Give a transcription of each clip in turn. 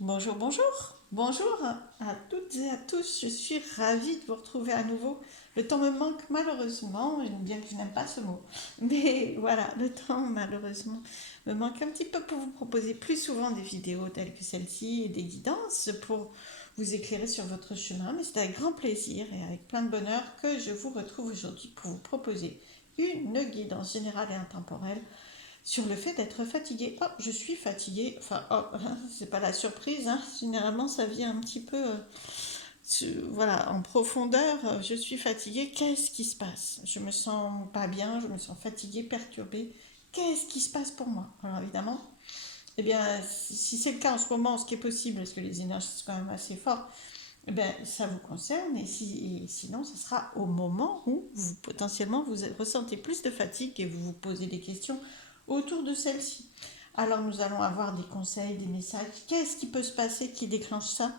Bonjour, bonjour, bonjour à toutes et à tous. Je suis ravie de vous retrouver à nouveau. Le temps me manque malheureusement, bien que je n'aime pas ce mot. Mais voilà, le temps malheureusement me manque un petit peu pour vous proposer plus souvent des vidéos telles que celle-ci et des guidances pour vous éclairer sur votre chemin. Mais c'est avec grand plaisir et avec plein de bonheur que je vous retrouve aujourd'hui pour vous proposer une guidance générale et intemporelle sur le fait d'être fatigué. Oh, je suis fatiguée. Enfin, oh, c'est pas la surprise. Hein. Généralement, ça vient un petit peu, voilà, en profondeur. Je suis fatiguée. Qu'est-ce qui se passe? Je me sens pas bien. Je me sens fatiguée, perturbée. Qu'est-ce qui se passe pour moi? Alors évidemment, eh bien, si c'est le cas en ce moment, ce qui est possible, parce que les énergies sont quand même assez fortes, eh bien, ça vous concerne. Et sinon, ce sera au moment où vous potentiellement vous ressentez plus de fatigue et vous vous posez des questions autour de celle-ci. Alors nous allons avoir des conseils, des messages. Qu'est-ce qui peut se passer qui déclenche ça?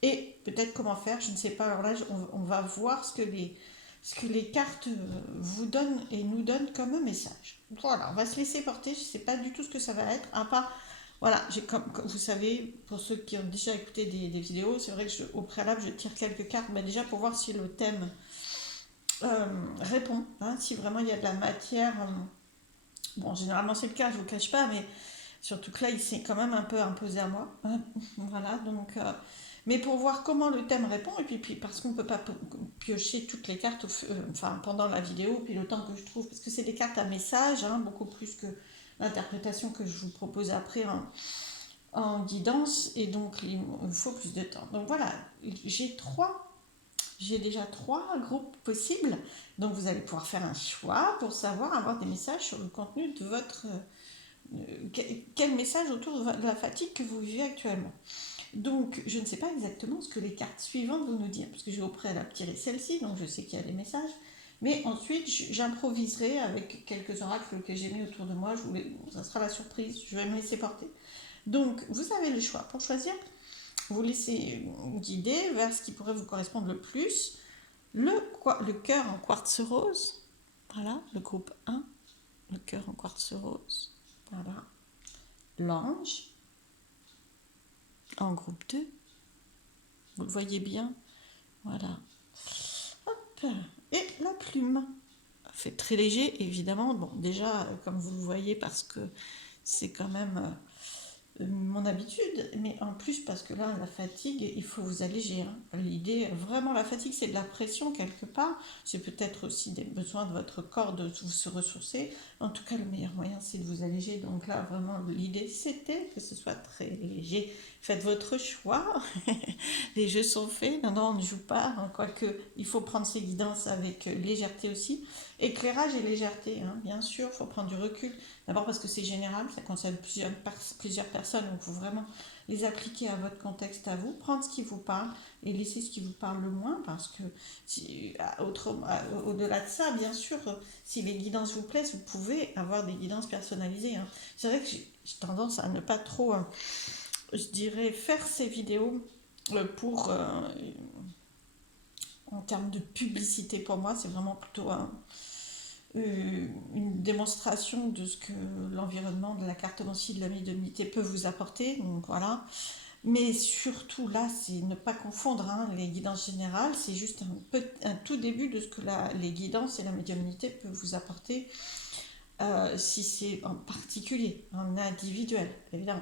Et peut-être comment faire, je ne sais pas. Alors là, on va voir ce que les cartes vous donnent et nous donnent comme message. Voilà, on va se laisser porter. Je ne sais pas du tout ce que ça va être. À part, voilà, comme vous savez, pour ceux qui ont déjà écouté des vidéos, c'est vrai que au préalable, je tire quelques cartes, mais déjà pour voir si le thème répond, hein, si vraiment il y a de la matière. Bon, généralement c'est le cas, je ne vous cache pas, mais surtout que là, il s'est quand même un peu imposé à moi. Voilà, donc. Mais pour voir comment le thème répond, et puis parce qu'on ne peut pas piocher toutes les cartes enfin, pendant la vidéo, puis le temps que je trouve, parce que c'est des cartes à message, hein, beaucoup plus que l'interprétation que je vous propose après en guidance, et donc il me faut plus de temps. Donc voilà, j'ai déjà trois groupes possibles, donc vous allez pouvoir faire un choix pour savoir avoir des messages sur le contenu de votre quel message autour de la fatigue que vous vivez actuellement. Donc, je ne sais pas exactement ce que les cartes suivantes vont nous dire, parce que j'ai au préalable tiré celle-ci, donc je sais qu'il y a des messages. Mais ensuite, j'improviserai avec quelques oracles que j'ai mis autour de moi. Ça sera la surprise, je vais me laisser porter. Donc, vous avez le choix. Pour choisir, vous laissez guider vers ce qui pourrait vous correspondre le plus. Le cœur en quartz rose, voilà, le groupe 1, le cœur en quartz rose, voilà. L'ange en groupe 2, vous le voyez bien, voilà. Hop. Et la plume. C'est très léger, évidemment. Bon, déjà, comme vous le voyez, parce que c'est quand même mon habitude, mais en plus parce que là, la fatigue, il faut vous alléger. Hein. L'idée, vraiment, la fatigue, c'est de la pression quelque part. C'est peut-être aussi des besoins de votre corps de se ressourcer. En tout cas, le meilleur moyen, c'est de vous alléger. Donc là, vraiment, l'idée, c'était que ce soit très léger. Faites votre choix. Les jeux sont faits. Non, non, on ne joue pas. Hein. Quoique, il faut prendre ses guidances avec légèreté aussi. Éclairage et légèreté, hein. Bien sûr, il faut prendre du recul. D'abord parce que c'est général, ça concerne plusieurs personnes, donc il faut vraiment les appliquer à votre contexte à vous, prendre ce qui vous parle et laisser ce qui vous parle le moins, parce que au-delà de ça, bien sûr, si les guidances vous plaisent, vous pouvez avoir des guidances personnalisées. Hein. C'est vrai que j'ai tendance à ne pas trop, je dirais, faire ces vidéos pour, en termes de publicité pour moi, c'est vraiment plutôt une démonstration de ce que l'environnement de la cartomancie de la médiumnité peut vous apporter. Donc voilà. Mais surtout là, c'est ne pas confondre hein, les guidances générales, c'est juste un tout début de ce que les guidances et la médiumnité peuvent vous apporter si c'est en particulier, en individuel, évidemment.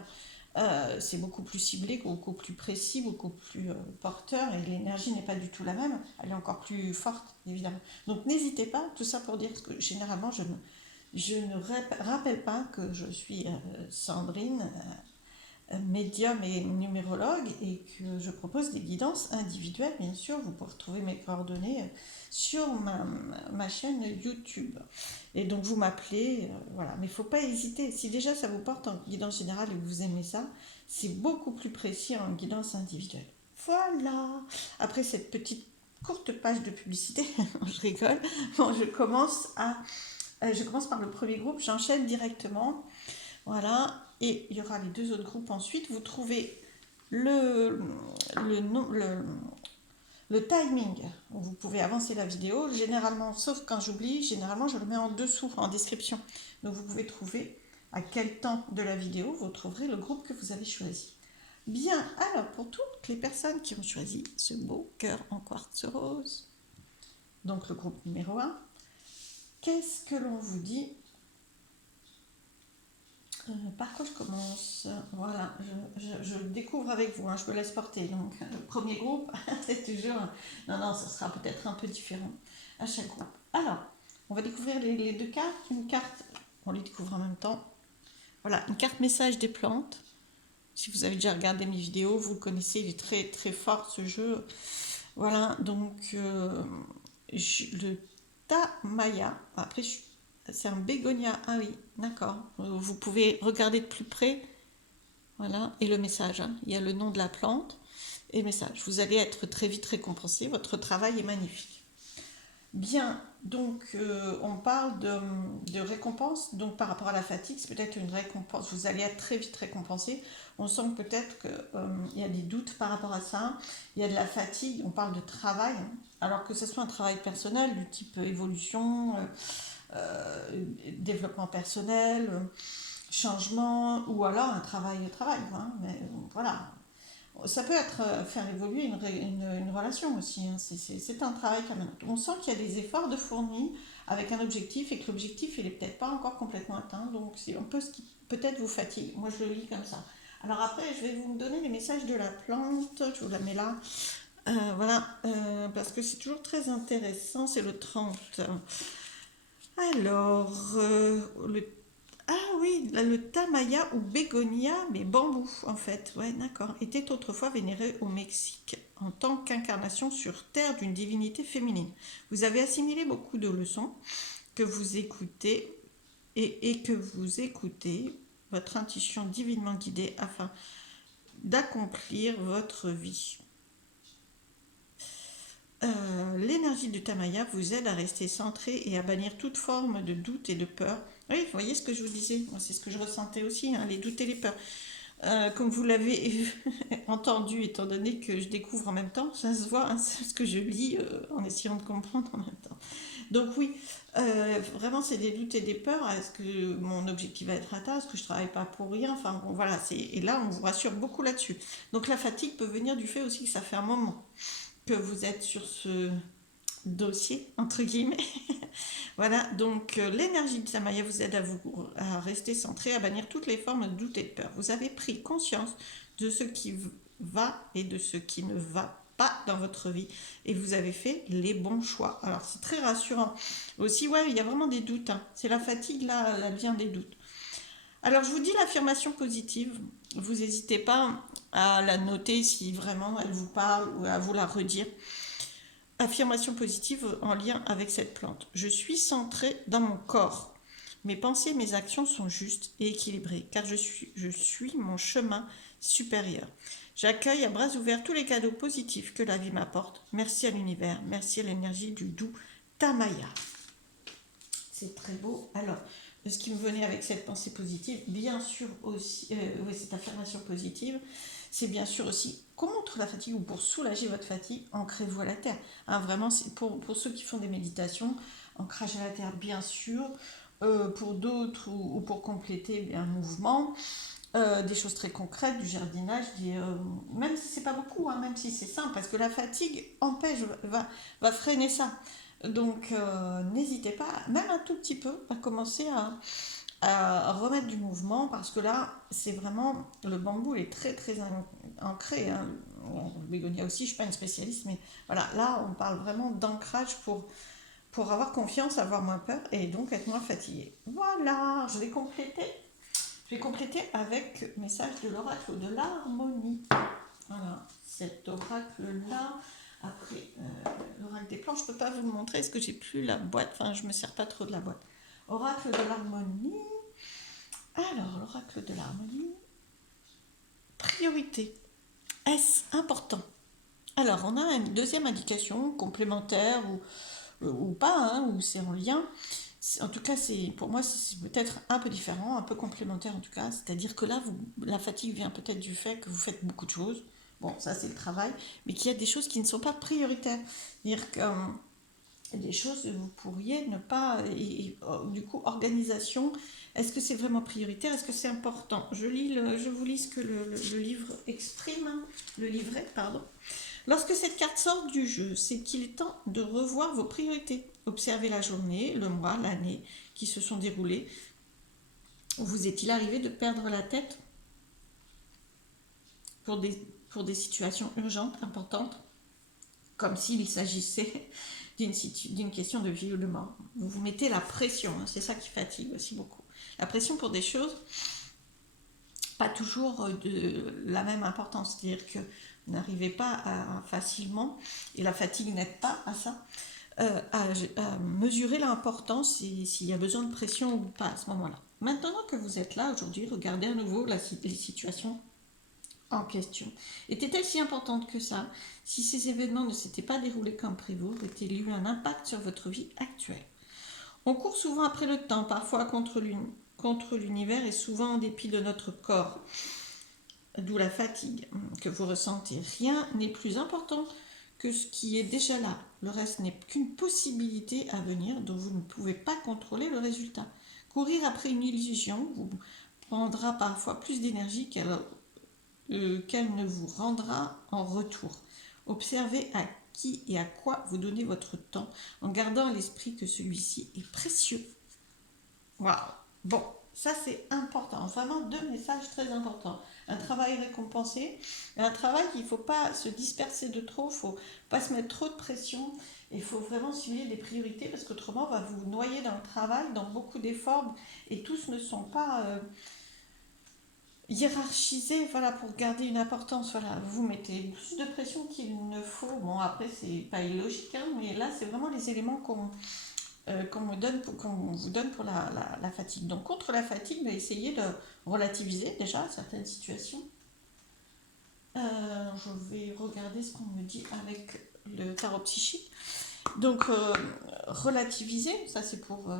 C'est beaucoup plus ciblé, beaucoup plus précis, beaucoup plus porteur et l'énergie n'est pas du tout la même, elle est encore plus forte évidemment. Donc n'hésitez pas, tout ça pour dire que généralement je ne rappelle pas que je suis Sandrine, médium et numérologue et que je propose des guidances individuelles, bien sûr. Vous pouvez retrouver mes coordonnées sur ma chaîne YouTube. Et donc vous m'appelez, voilà. Mais il ne faut pas hésiter. Si déjà ça vous porte en guidance générale et que vous aimez ça, c'est beaucoup plus précis en guidance individuelle. Voilà. Après cette petite courte page de publicité, je rigole. Bon, je commence par le premier groupe, j'enchaîne directement. Voilà, et il y aura les deux autres groupes ensuite. Vous trouvez le, le, le timing. Vous pouvez avancer la vidéo. Généralement, sauf quand j'oublie, généralement je le mets en dessous, en description. Donc vous pouvez trouver à quel temps de la vidéo vous trouverez le groupe que vous avez choisi. Bien, alors pour toutes les personnes qui ont choisi ce beau cœur en quartz rose, donc le groupe numéro un, qu'est-ce que l'on vous dit? Par quoi je commence? Voilà, je découvre avec vous, hein, je me laisse porter. Donc, le premier groupe, c'est toujours. Non, non, ça sera peut-être un peu différent à chaque groupe. Alors, on va découvrir les deux cartes. Une carte, on les découvre en même temps. Voilà, une carte message des plantes. Si vous avez déjà regardé mes vidéos, vous le connaissez, il est très très fort ce jeu. Voilà, donc le Tamaya, après c'est un bégonia, ah oui, d'accord. Vous pouvez regarder de plus près, voilà, et le message, hein. Il y a le nom de la plante et le message. Vous allez être très vite récompensé, votre travail est magnifique. Bien, donc on parle de récompense, donc par rapport à la fatigue, c'est peut-être une récompense, vous allez être très vite récompensé. On sent que peut-être qu'il y a des doutes par rapport à ça, il y a de la fatigue, on parle de travail, hein. Alors que ce soit un travail personnel du type évolution, développement personnel, changement, ou alors un travail, hein. Mais voilà, ça peut être faire évoluer une relation aussi, hein. C'est un travail quand même. On sent qu'il y a des efforts de fournis avec un objectif et que l'objectif il est peut-être pas encore complètement atteint, donc c'est un peu ce qui peut-être vous fatigue. Moi je le lis comme ça. Alors après je vais vous donner les messages de la plante, je vous la mets là. Voilà, parce que c'est toujours très intéressant, c'est le 30. Alors, ah oui, là, le tamaya ou bégonia, mais bambou en fait, ouais, d'accord, était autrefois vénéré au Mexique en tant qu'incarnation sur Terre d'une divinité féminine. Vous avez assimilé beaucoup de leçons que vous écoutez et que vous écoutez votre intuition divinement guidée afin d'accomplir votre vie. L'énergie du Tamaya vous aide à rester centré et à bannir toute forme de doute et de peur. Oui, vous voyez ce que je vous disais, moi c'est ce que je ressentais aussi, hein, les doutes et les peurs. Comme vous l'avez entendu, étant donné que je découvre en même temps, ça se voit, hein, c'est ce que je lis en essayant de comprendre en même temps. Donc oui, vraiment c'est des doutes et des peurs. Est-ce que mon objectif va être atteint? Est-ce que je travaille pas pour rien? Enfin bon, voilà, et là on vous rassure beaucoup là-dessus. Donc la fatigue peut venir du fait aussi que ça fait un moment que vous êtes sur ce dossier, entre guillemets. Voilà, donc l'énergie de Samaya vous aide à rester centré, à bannir toutes les formes de doute et de peur. Vous avez pris conscience de ce qui va et de ce qui ne va pas dans votre vie et vous avez fait les bons choix. Alors c'est très rassurant. Aussi, ouais, il y a vraiment des doutes, hein. C'est la fatigue, là, elle vient des doutes. Alors je vous dis l'affirmation positive. Vous n'hésitez pas à la noter si vraiment elle vous parle ou à vous la redire. Affirmation positive en lien avec cette plante. Je suis centré dans mon corps. Mes pensées et mes actions sont justes et équilibrées car je suis mon chemin supérieur. J'accueille à bras ouverts tous les cadeaux positifs que la vie m'apporte. Merci à l'univers, merci à l'énergie du doux Tamaya. C'est très beau. Alors, ce qui me venait avec cette pensée positive, bien sûr aussi, oui, cette affirmation positive, c'est bien sûr aussi contre la fatigue ou pour soulager votre fatigue, ancrez-vous à la terre. Hein, vraiment, c'est pour ceux qui font des méditations, ancrage à la terre, bien sûr. Pour d'autres ou pour compléter un mouvement, des choses très concrètes, du jardinage, même si c'est pas beaucoup, hein, même si c'est simple, parce que la fatigue va freiner ça. Donc n'hésitez pas, même un tout petit peu, à commencer à remettre du mouvement, parce que là, c'est vraiment, le bambou est très très ancré, hein. Le bégonia aussi, je ne suis pas une spécialiste, mais voilà, là, on parle vraiment d'ancrage pour avoir confiance, avoir moins peur, et donc être moins fatigué. Voilà, je vais compléter avec message de l'oracle de l'harmonie. Voilà, cet oracle-là. Après, l'oracle des plans, je ne peux pas vous le montrer, parce que j'ai plus la boîte, enfin, je ne me sers pas trop de la boîte. Oracle de l'harmonie. Alors, l'oracle de l'harmonie. Priorité. Est-ce important? Alors, on a une deuxième indication complémentaire ou pas, hein, ou c'est en lien. En tout cas, pour moi, c'est peut-être un peu différent, un peu complémentaire en tout cas. C'est-à-dire que là, la fatigue vient peut-être du fait que vous faites beaucoup de choses. Bon, ça c'est le travail, mais qu'il y a des choses qui ne sont pas prioritaires. C'est-à-dire que des choses que vous pourriez ne pas... du coup, organisation, est-ce que c'est vraiment prioritaire? Est-ce que c'est important? Je vous lis ce que le livre exprime, hein, le livret, pardon. Lorsque cette carte sort du jeu, c'est qu'il est temps de revoir vos priorités. Observez la journée, le mois, l'année qui se sont déroulés. Vous est-il arrivé de perdre la tête pour des situations urgentes, importantes, comme s'il s'agissait d'une question de vie ou de mort? Vous vous mettez la pression, hein, c'est ça qui fatigue aussi beaucoup. La pression pour des choses pas toujours de la même importance, c'est-à-dire que vous n'arrivez pas facilement, et la fatigue n'aide pas à ça, à mesurer l'importance et s'il y a besoin de pression ou pas à ce moment-là. Maintenant que vous êtes là aujourd'hui, regardez à nouveau les situations en question. Était-elle si importante que ça? Si ces événements ne s'étaient pas déroulés comme prévu, aurait-il eu un impact sur votre vie actuelle? On court souvent après le temps, parfois contre l'univers et souvent en dépit de notre corps, d'où la fatigue que vous ressentez. Rien n'est plus important que ce qui est déjà là. Le reste n'est qu'une possibilité à venir dont vous ne pouvez pas contrôler le résultat. Courir après une illusion vous prendra parfois plus d'énergie qu'elle ne vous rendra en retour. Observez à qui et à quoi vous donnez votre temps en gardant à l'esprit que celui-ci est précieux. Waouh! Bon, ça c'est important, vraiment deux messages très importants. Un travail récompensé, et un travail qu'il ne faut pas se disperser de trop, il ne faut pas se mettre trop de pression, il faut vraiment cibler des priorités parce qu'autrement on va vous noyer dans le travail, dans beaucoup d'efforts et tous ne sont pas hiérarchisés, voilà, pour garder une importance. Voilà, vous mettez plus de pression qu'il ne faut. Bon, après c'est pas illogique, hein, mais là c'est vraiment les éléments qu'on vous donne pour la fatigue. Donc contre la fatigue, essayez de relativiser déjà certaines situations. Je vais regarder ce qu'on me dit avec le tarot psychique. Donc relativiser, ça c'est pour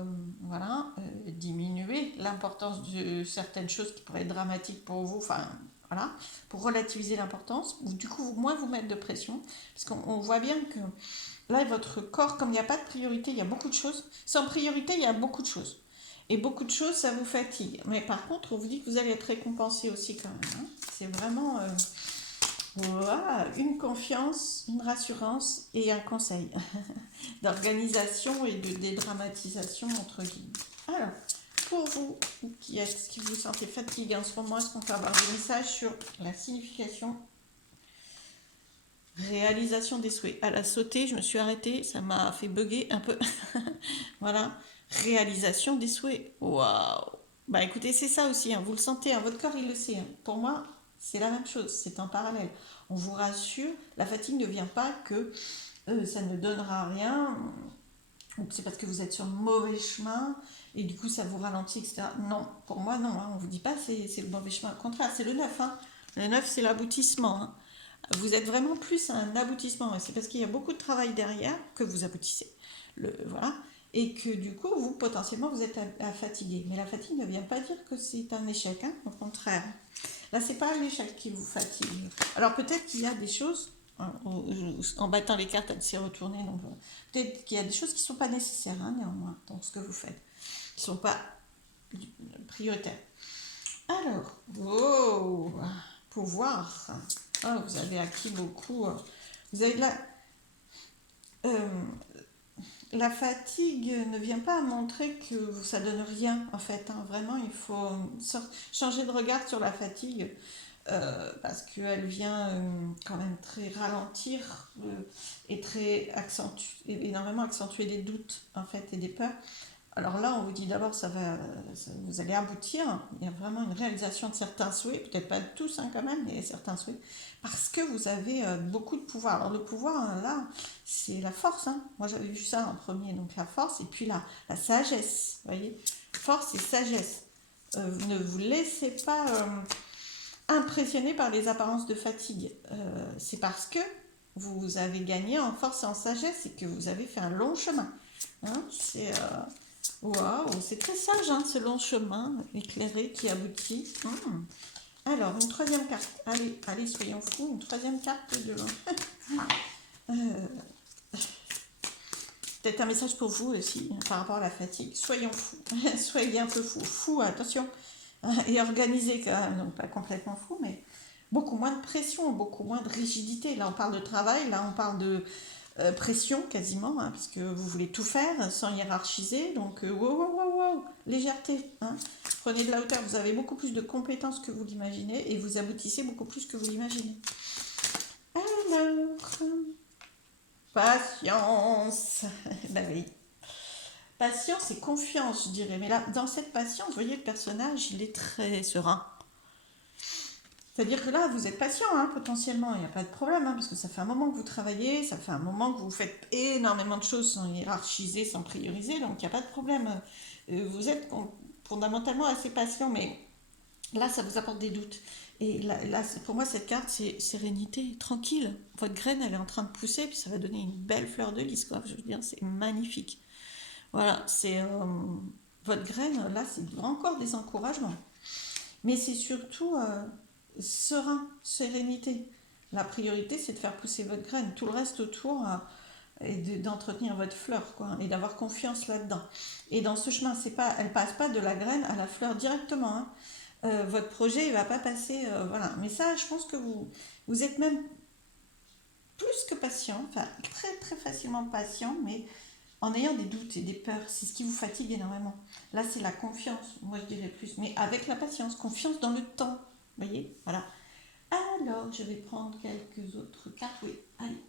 diminuer l'importance de certaines choses qui pourraient être dramatiques pour vous. Enfin voilà, pour relativiser l'importance, ou du coup moins vous mettre de pression, parce qu'on voit bien que là, votre corps, comme il n'y a pas de priorité, il y a beaucoup de choses. Sans priorité, il y a beaucoup de choses. Et beaucoup de choses, ça vous fatigue. Mais par contre, on vous dit que vous allez être récompensé aussi quand même. Hein. C'est vraiment voilà, une confiance, une rassurance et un conseil d'organisation et de dédramatisation entre guillemets. Alors, pour vous qui vous sentez fatigué en ce moment, est-ce qu'on peut avoir des messages sur la signification? Réalisation des souhaits. Elle a sauté, je me suis arrêtée, ça m'a fait bugger un peu. Voilà. Réalisation des souhaits. Waouh! Bah écoutez, c'est ça aussi, hein. Vous le sentez, hein. Votre corps il le sait. Hein. Pour moi, c'est la même chose, c'est en parallèle. On vous rassure, la fatigue ne vient pas que ça ne donnera rien, ou c'est parce que vous êtes sur le mauvais chemin et du coup ça vous ralentit, etc. Non, pour moi non, hein. On ne vous dit pas c'est le mauvais chemin, au contraire, c'est le 9. Hein. Le 9 c'est l'aboutissement. Hein. Vous êtes vraiment plus à un aboutissement. Et c'est parce qu'il y a beaucoup de travail derrière que vous aboutissez. Voilà. Et que du coup, vous, potentiellement, vous êtes à fatiguer. Mais la fatigue ne vient pas dire que c'est un échec. Hein, au contraire. Là, c'est pas l'échec qui vous fatigue. Alors, peut-être qu'il y a des choses, hein, en battant les cartes, elle s'est retournée. Donc, peut-être qu'il y a des choses qui ne sont pas nécessaires, hein, néanmoins, dans ce que vous faites. Qui ne sont pas prioritaires. Alors, oh, pouvoir. Oh, vous avez acquis beaucoup. Vous avez de la fatigue ne vient pas à montrer que ça donne rien, en fait. Hein. Vraiment, il faut changer de regard sur la fatigue parce qu'elle vient quand même très ralentir et très énormément accentuer des doutes, en fait, et des peurs. Alors là, on vous dit d'abord, vous allez aboutir. Il y a vraiment une réalisation de certains souhaits, peut-être pas de tous hein, quand même, mais certains souhaits, parce que vous avez beaucoup de pouvoir. Alors le pouvoir, là, c'est la force. Hein. Moi, j'avais vu ça en premier, donc la force, et puis la sagesse, vous voyez, force et sagesse. Ne vous laissez pas impressionner par les apparences de fatigue. C'est parce que vous avez gagné en force et en sagesse et que vous avez fait un long chemin. Hein. Waouh, c'est très sage hein, ce long chemin éclairé qui aboutit. Alors, une troisième carte. Allez, soyons fous. Une troisième carte de... Peut-être un message pour vous aussi, par rapport à la fatigue. Soyons fous, soyez un peu fous. Fous, attention, et organisés quand même, donc pas complètement fous, mais beaucoup moins de pression, beaucoup moins de rigidité. Là, on parle de travail, là, on parle de pression quasiment, hein, parce que vous voulez tout faire sans hiérarchiser, donc wow, wow, wow, wow, légèreté. Hein. Prenez de la hauteur, vous avez beaucoup plus de compétences que vous l'imaginez et vous aboutissez beaucoup plus que vous l'imaginez. Alors, patience. Ben oui. Patience et confiance, je dirais. Mais là, dans cette patience, vous voyez, le personnage, il est très serein. C'est-à-dire que là, vous êtes patient, hein, potentiellement, il n'y a pas de problème, hein, parce que ça fait un moment que vous travaillez, ça fait un moment que vous faites énormément de choses sans hiérarchiser, sans prioriser, donc il n'y a pas de problème. Vous êtes fondamentalement assez patient, mais là, ça vous apporte des doutes. Et là, pour moi, cette carte, c'est sérénité, tranquille. Votre graine, elle est en train de pousser, puis ça va donner une belle fleur de lys, quoi. Je veux dire, c'est magnifique. Voilà, c'est votre graine, là, c'est encore des encouragements. Mais c'est surtout serein, sérénité. La priorité, c'est de faire pousser votre graine. Tout le reste autour est d'entretenir votre fleur, quoi, et d'avoir confiance là-dedans. Et dans ce chemin, c'est pas, elle passe pas de la graine à la fleur directement. Hein. Votre projet, il va pas passer, voilà. Mais ça, je pense que vous êtes même plus que patient, enfin très très facilement patient, mais en ayant des doutes et des peurs, c'est ce qui vous fatigue énormément. Là, c'est la confiance, moi je dirais plus, mais avec la patience, confiance dans le temps. Vous voyez, voilà. Alors, je vais prendre quelques autres cartes. Oui, allez,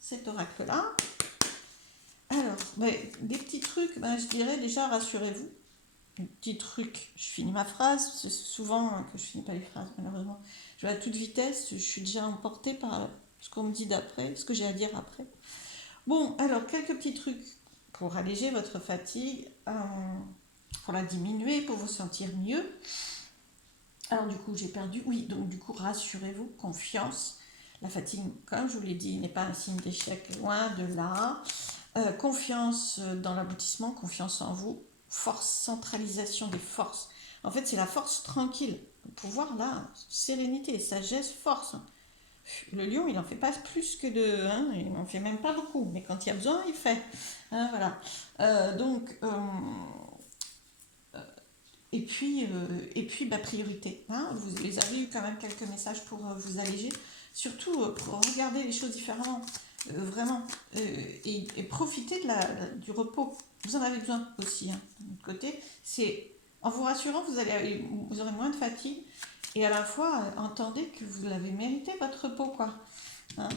cet oracle-là. Alors, des petits trucs, je dirais déjà, rassurez-vous. Des petits trucs, je finis ma phrase, c'est souvent que je finis pas les phrases, malheureusement. Je vais à toute vitesse, je suis déjà emportée par ce qu'on me dit d'après, ce que j'ai à dire après. Bon, alors, quelques petits trucs pour alléger votre fatigue, pour la diminuer, pour vous sentir mieux. Alors du coup, j'ai perdu. Oui, donc du coup, rassurez-vous, confiance. La fatigue, comme je vous l'ai dit, n'est pas un signe d'échec, loin de là. Confiance dans l'aboutissement, confiance en vous. Force, centralisation des forces. En fait, c'est la force tranquille. Le pouvoir, là, sérénité, sagesse, force. Le lion, il n'en fait pas plus que de... Hein, il n'en fait même pas beaucoup. Mais quand il y a besoin, il fait. Hein, voilà. Donc... priorité. Hein, vous les avez eu quand même quelques messages pour vous alléger. Surtout pour regarder les choses différemment. Vraiment. Et profiter du repos. Vous en avez besoin aussi. Hein, de l'autre côté, c'est en vous rassurant, vous aurez moins de fatigue. Et à la fois, entendez que vous l'avez mérité, votre repos, quoi. Hein,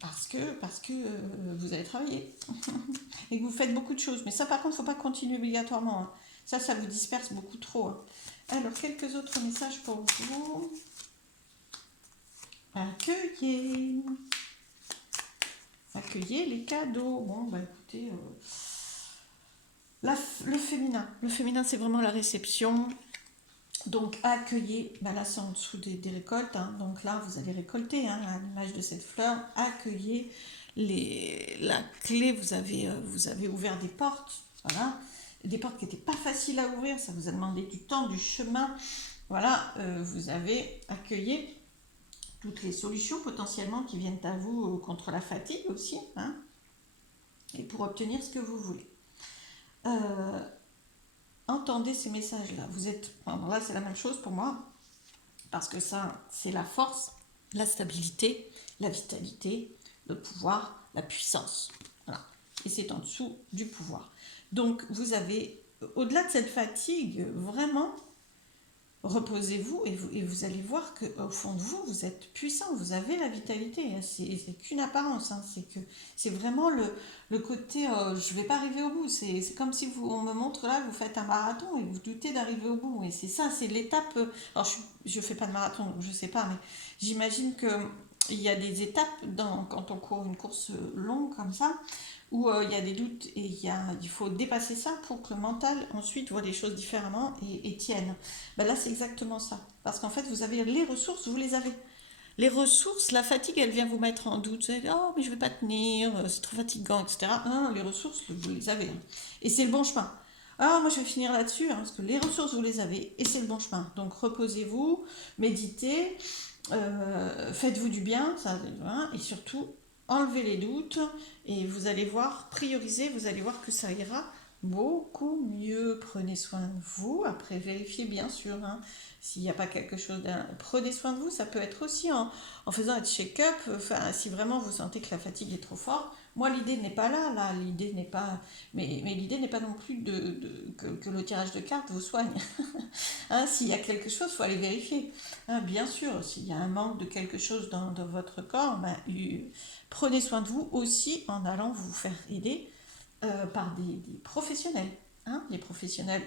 parce que vous avez travaillé et que vous faites beaucoup de choses. Mais ça, par contre, il ne faut pas continuer obligatoirement. Hein. Ça vous disperse beaucoup trop. Hein. Alors, quelques autres messages pour vous. Accueillez. Accueillez les cadeaux. Bon, écoutez, le féminin. Le féminin, c'est vraiment la réception. Donc, accueillez. Là, c'est en dessous des récoltes. Hein. Donc là, vous allez récolter, hein, à l'image de cette fleur. Accueillez la clé. Vous avez ouvert des portes. Voilà. Des portes qui n'étaient pas faciles à ouvrir, ça vous a demandé du temps, du chemin. Voilà, vous avez accueilli toutes les solutions potentiellement qui viennent à vous contre la fatigue aussi, hein, et pour obtenir ce que vous voulez. Entendez ces messages-là. Là, c'est la même chose pour moi, parce que ça, c'est la force, la stabilité, la vitalité, le pouvoir, la puissance. Voilà. Et c'est en dessous du pouvoir. Donc, vous avez, au-delà de cette fatigue, vraiment, reposez-vous et vous allez voir qu'au fond de vous, vous êtes puissant, vous avez la vitalité. Hein, c'est qu'une apparence, hein, c'est vraiment le côté je ne vais pas arriver au bout. C'est comme si on me montre là, vous faites un marathon et vous doutez d'arriver au bout. Et c'est ça, c'est l'étape. Alors, je ne fais pas de marathon, donc je ne sais pas, mais j'imagine qu'il y a des étapes quand on court une course longue comme ça, où il y a des doutes et il faut dépasser ça pour que le mental ensuite voit les choses différemment et tienne. Là, c'est exactement ça. Parce qu'en fait, vous avez les ressources, vous les avez. Les ressources, la fatigue, elle vient vous mettre en doute. Vous allez dire, oh, mais je vais pas tenir, c'est trop fatigant, etc. Non, les ressources, vous les avez. Hein. Et c'est le bon chemin. Ah, moi, je vais finir là-dessus, hein, parce que les ressources, vous les avez, et c'est le bon chemin. Donc, reposez-vous, méditez, faites-vous du bien, ça, hein, et surtout, enlevez les doutes et vous allez voir, priorisez, vous allez voir que ça ira beaucoup mieux. Prenez soin de vous. Après, vérifiez bien sûr hein, s'il n'y a pas quelque chose d'un... Prenez soin de vous, ça peut être aussi en faisant un check-up, enfin, si vraiment vous sentez que la fatigue est trop forte. Moi, l'idée n'est pas là, l'idée n'est pas... Mais l'idée n'est pas non plus que le tirage de cartes vous soigne. Hein, s'il y a quelque chose, il faut aller vérifier. Hein, bien sûr, s'il y a un manque de quelque chose dans votre corps, ben, prenez soin de vous aussi en allant vous faire aider par des professionnels. Hein, des professionnels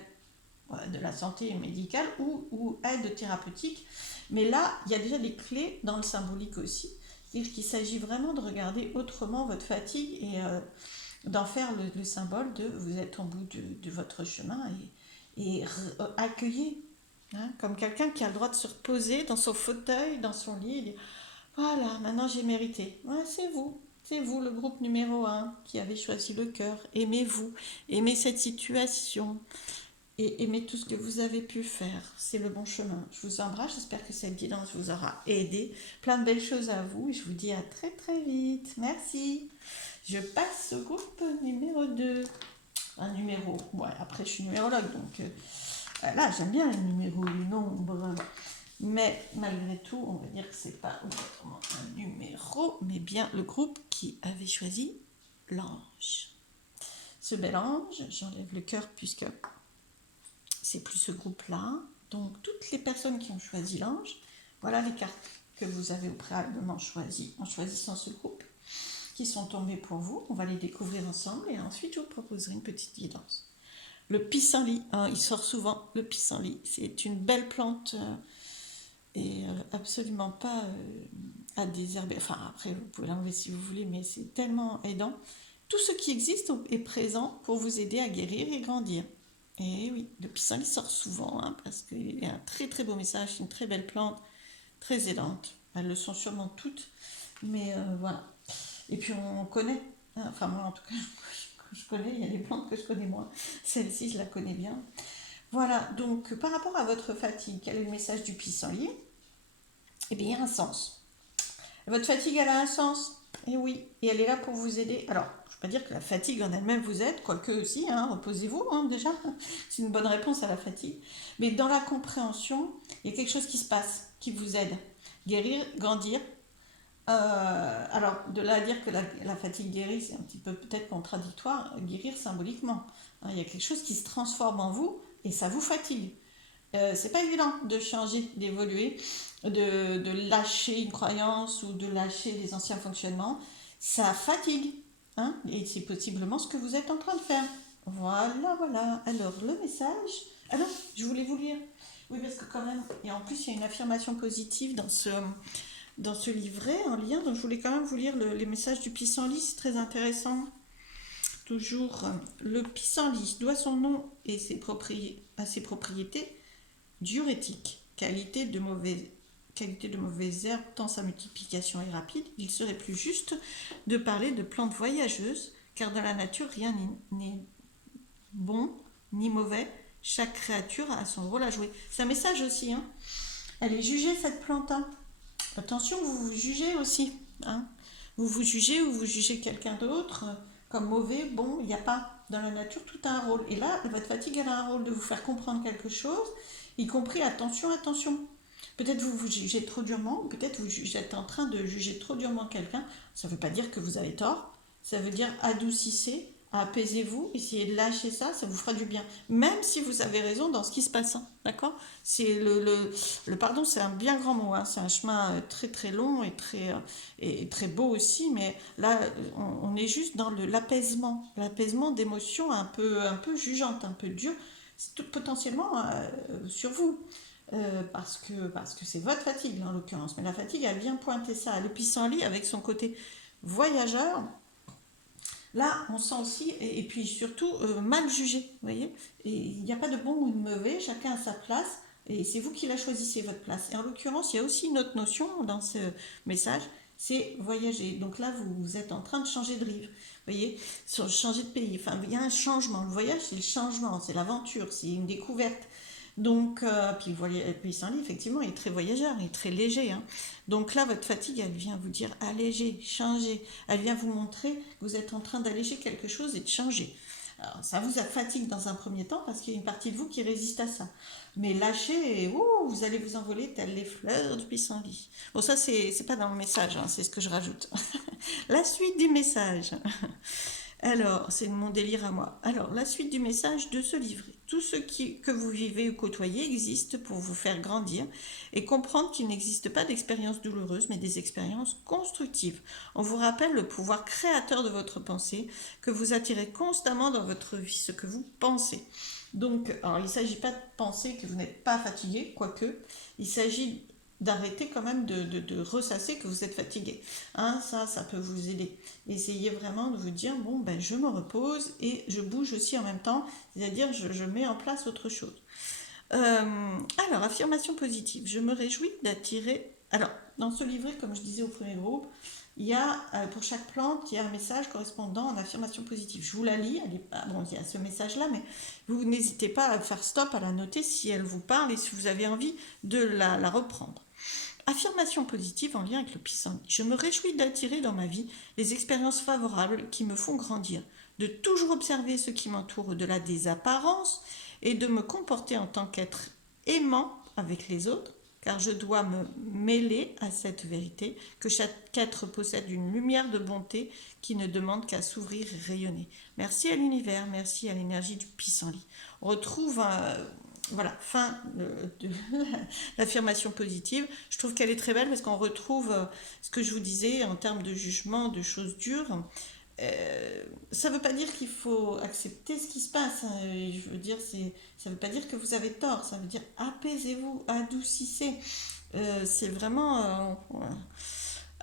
de la santé médicale ou aide thérapeutique. Mais là, il y a déjà des clés dans le symbolique aussi. C'est-à-dire qu'il s'agit vraiment de regarder autrement votre fatigue et d'en faire le symbole de vous êtes au bout de votre chemin et accueillez hein, comme quelqu'un qui a le droit de se reposer dans son fauteuil, dans son lit et dire voilà, maintenant j'ai mérité. Ouais, c'est vous le groupe numéro un qui avez choisi le cœur. Aimez-vous, aimez cette situation et aimez tout ce que vous avez pu faire. C'est le bon chemin. Je vous embrasse, j'espère que cette guidance vous aura aidé. Plein de belles choses à vous et je vous dis à très très vite. Merci. Je passe au groupe numéro 2. Un numéro. Ouais, après je suis numérologue donc là j'aime bien les numéros, les nombres. Mais malgré tout, on va dire que c'est pas vraiment un numéro, mais bien le groupe qui avait choisi l'ange. Ce bel ange, j'enlève le cœur puisque c'est plus ce groupe-là. Donc toutes les personnes qui ont choisi l'ange, voilà les cartes que vous avez au préalablement choisies en choisissant ce groupe, qui sont tombées pour vous. On va les découvrir ensemble et ensuite je vous proposerai une petite guidance. Le pissenlit, hein, il sort souvent, le pissenlit. C'est une belle plante et absolument pas à désherber. Enfin, après, vous pouvez l'enlever si vous voulez, mais c'est tellement aidant. Tout ce qui existe est présent pour vous aider à guérir et grandir. Et oui, le pissenlit sort souvent, hein, parce qu'il y a un très très beau message, une très belle plante, très aidante. Elles le sont sûrement toutes, mais voilà. Et puis on connaît, hein, enfin moi en tout cas, je connais, il y a des plantes que je connais moins. Celle-ci, je la connais bien. Voilà, donc par rapport à votre fatigue, quel est le message du pissenlit? Eh bien, il y a un sens. Votre fatigue, elle a un sens. Et oui, et elle est là pour vous aider. Alors, je ne veux pas dire que la fatigue en elle-même vous aide, quoique aussi, hein, reposez-vous hein, déjà. C'est une bonne réponse à la fatigue. Mais dans la compréhension, il y a quelque chose qui se passe, qui vous aide. Guérir, grandir. Alors, de là à dire que la fatigue guérit, c'est un petit peu peut-être contradictoire. Guérir symboliquement. Hein, il y a quelque chose qui se transforme en vous et ça vous fatigue. C'est pas évident de changer, d'évoluer, de lâcher une croyance ou de lâcher les anciens fonctionnements. Ça fatigue, hein, et c'est possiblement ce que vous êtes en train de faire. Voilà, voilà. Alors, le message... Ah non, je voulais vous lire. Oui, parce que quand même... Et en plus, il y a une affirmation positive dans ce livret en lien, donc je voulais quand même vous lire les messages du pissenlit, c'est très intéressant. Toujours, le pissenlit doit son nom et à ses propriétés diurétique, qualité de mauvaises herbes, tant sa multiplication est rapide, il serait plus juste de parler de plantes voyageuses, car dans la nature, rien n'est bon ni mauvais, chaque créature a son rôle à jouer. C'est un message aussi, hein. Elle est jugée, cette plante. Hein. Attention, vous vous jugez aussi. Hein. Vous vous jugez ou vous jugez quelqu'un d'autre comme mauvais, bon, il n'y a pas. Dans la nature, tout a un rôle. Et là, votre fatigue, elle a un rôle de vous faire comprendre quelque chose, y compris attention, attention. Peut-être vous jugez trop durement, ou peut-être vous êtes en train de juger trop durement quelqu'un. Ça ne veut pas dire que vous avez tort. Ça veut dire adoucissez, apaisez-vous, essayez de lâcher ça, ça vous fera du bien. Même si vous avez raison dans ce qui se passe. Hein, d'accord? C'est le pardon, c'est un bien grand mot. Hein, c'est un chemin très très long et très beau aussi. Mais là, on est juste dans l'apaisement. L'apaisement d'émotions un peu jugeantes, un peu dures. C'est tout potentiellement sur vous. Parce que c'est votre fatigue en l'occurrence. Mais la fatigue a bien pointé ça. Le pissenlit avec son côté voyageur, là on sent aussi, et puis surtout mal jugé, vous voyez. Et il n'y a pas de bon ou de mauvais, chacun a sa place, et c'est vous qui la choisissez, votre place. Et en l'occurrence, il y a aussi une autre notion dans ce message, c'est voyager. Donc là, vous êtes en train de changer de rive, vous voyez, changer de pays. Enfin, il y a un changement. Le voyage, c'est le changement, c'est l'aventure, c'est une découverte. Donc, puis le pissenlit, effectivement, il est très voyageur, il est très léger, hein. Donc là, votre fatigue, elle vient vous dire alléger, changer. Elle vient vous montrer que vous êtes en train d'alléger quelque chose et de changer. Alors, ça vous fatigue dans un premier temps parce qu'il y a une partie de vous qui résiste à ça. Mais lâchez et vous allez vous envoler telles les fleurs du pissenlit. Bon, ça, c'est pas dans le message, hein, c'est ce que je rajoute. La suite du message. Alors, c'est mon délire à moi. Alors, la suite du message de ce livret. Tout ce que vous vivez ou côtoyez existe pour vous faire grandir et comprendre qu'il n'existe pas d'expériences douloureuses, mais des expériences constructives. On vous rappelle le pouvoir créateur de votre pensée, que vous attirez constamment dans votre vie, ce que vous pensez. Donc, alors, il ne s'agit pas de penser que vous n'êtes pas fatigué, quoique, il s'agit d'arrêter quand même de ressasser que vous êtes fatigué. Hein, ça peut vous aider. Essayez vraiment de vous dire, bon, ben, je me repose et je bouge aussi en même temps, c'est-à-dire je mets en place autre chose. Alors, affirmation positive. Je me réjouis d'attirer... Alors, dans ce livret, comme je disais au premier groupe, il y a, pour chaque plante, il y a un message correspondant en affirmation positive. Je vous la lis, elle est pas... Bon, il y a ce message-là, mais vous n'hésitez pas à faire stop, à la noter si elle vous parle et si vous avez envie de la reprendre. Affirmation positive en lien avec le pissenlit. Je me réjouis d'attirer dans ma vie les expériences favorables qui me font grandir, de toujours observer ce qui m'entoure au-delà des apparences et de me comporter en tant qu'être aimant avec les autres, car je dois me mêler à cette vérité que chaque être possède une lumière de bonté qui ne demande qu'à s'ouvrir et rayonner. Merci à l'univers, merci à l'énergie du pissenlit. On retrouve voilà, fin de l'affirmation positive. Je trouve qu'elle est très belle parce qu'on retrouve ce que je vous disais en termes de jugement, de choses dures. Ça ne veut pas dire qu'il faut accepter ce qui se passe. Je veux dire, ça ne veut pas dire que vous avez tort. Ça veut dire apaisez-vous, adoucissez. C'est vraiment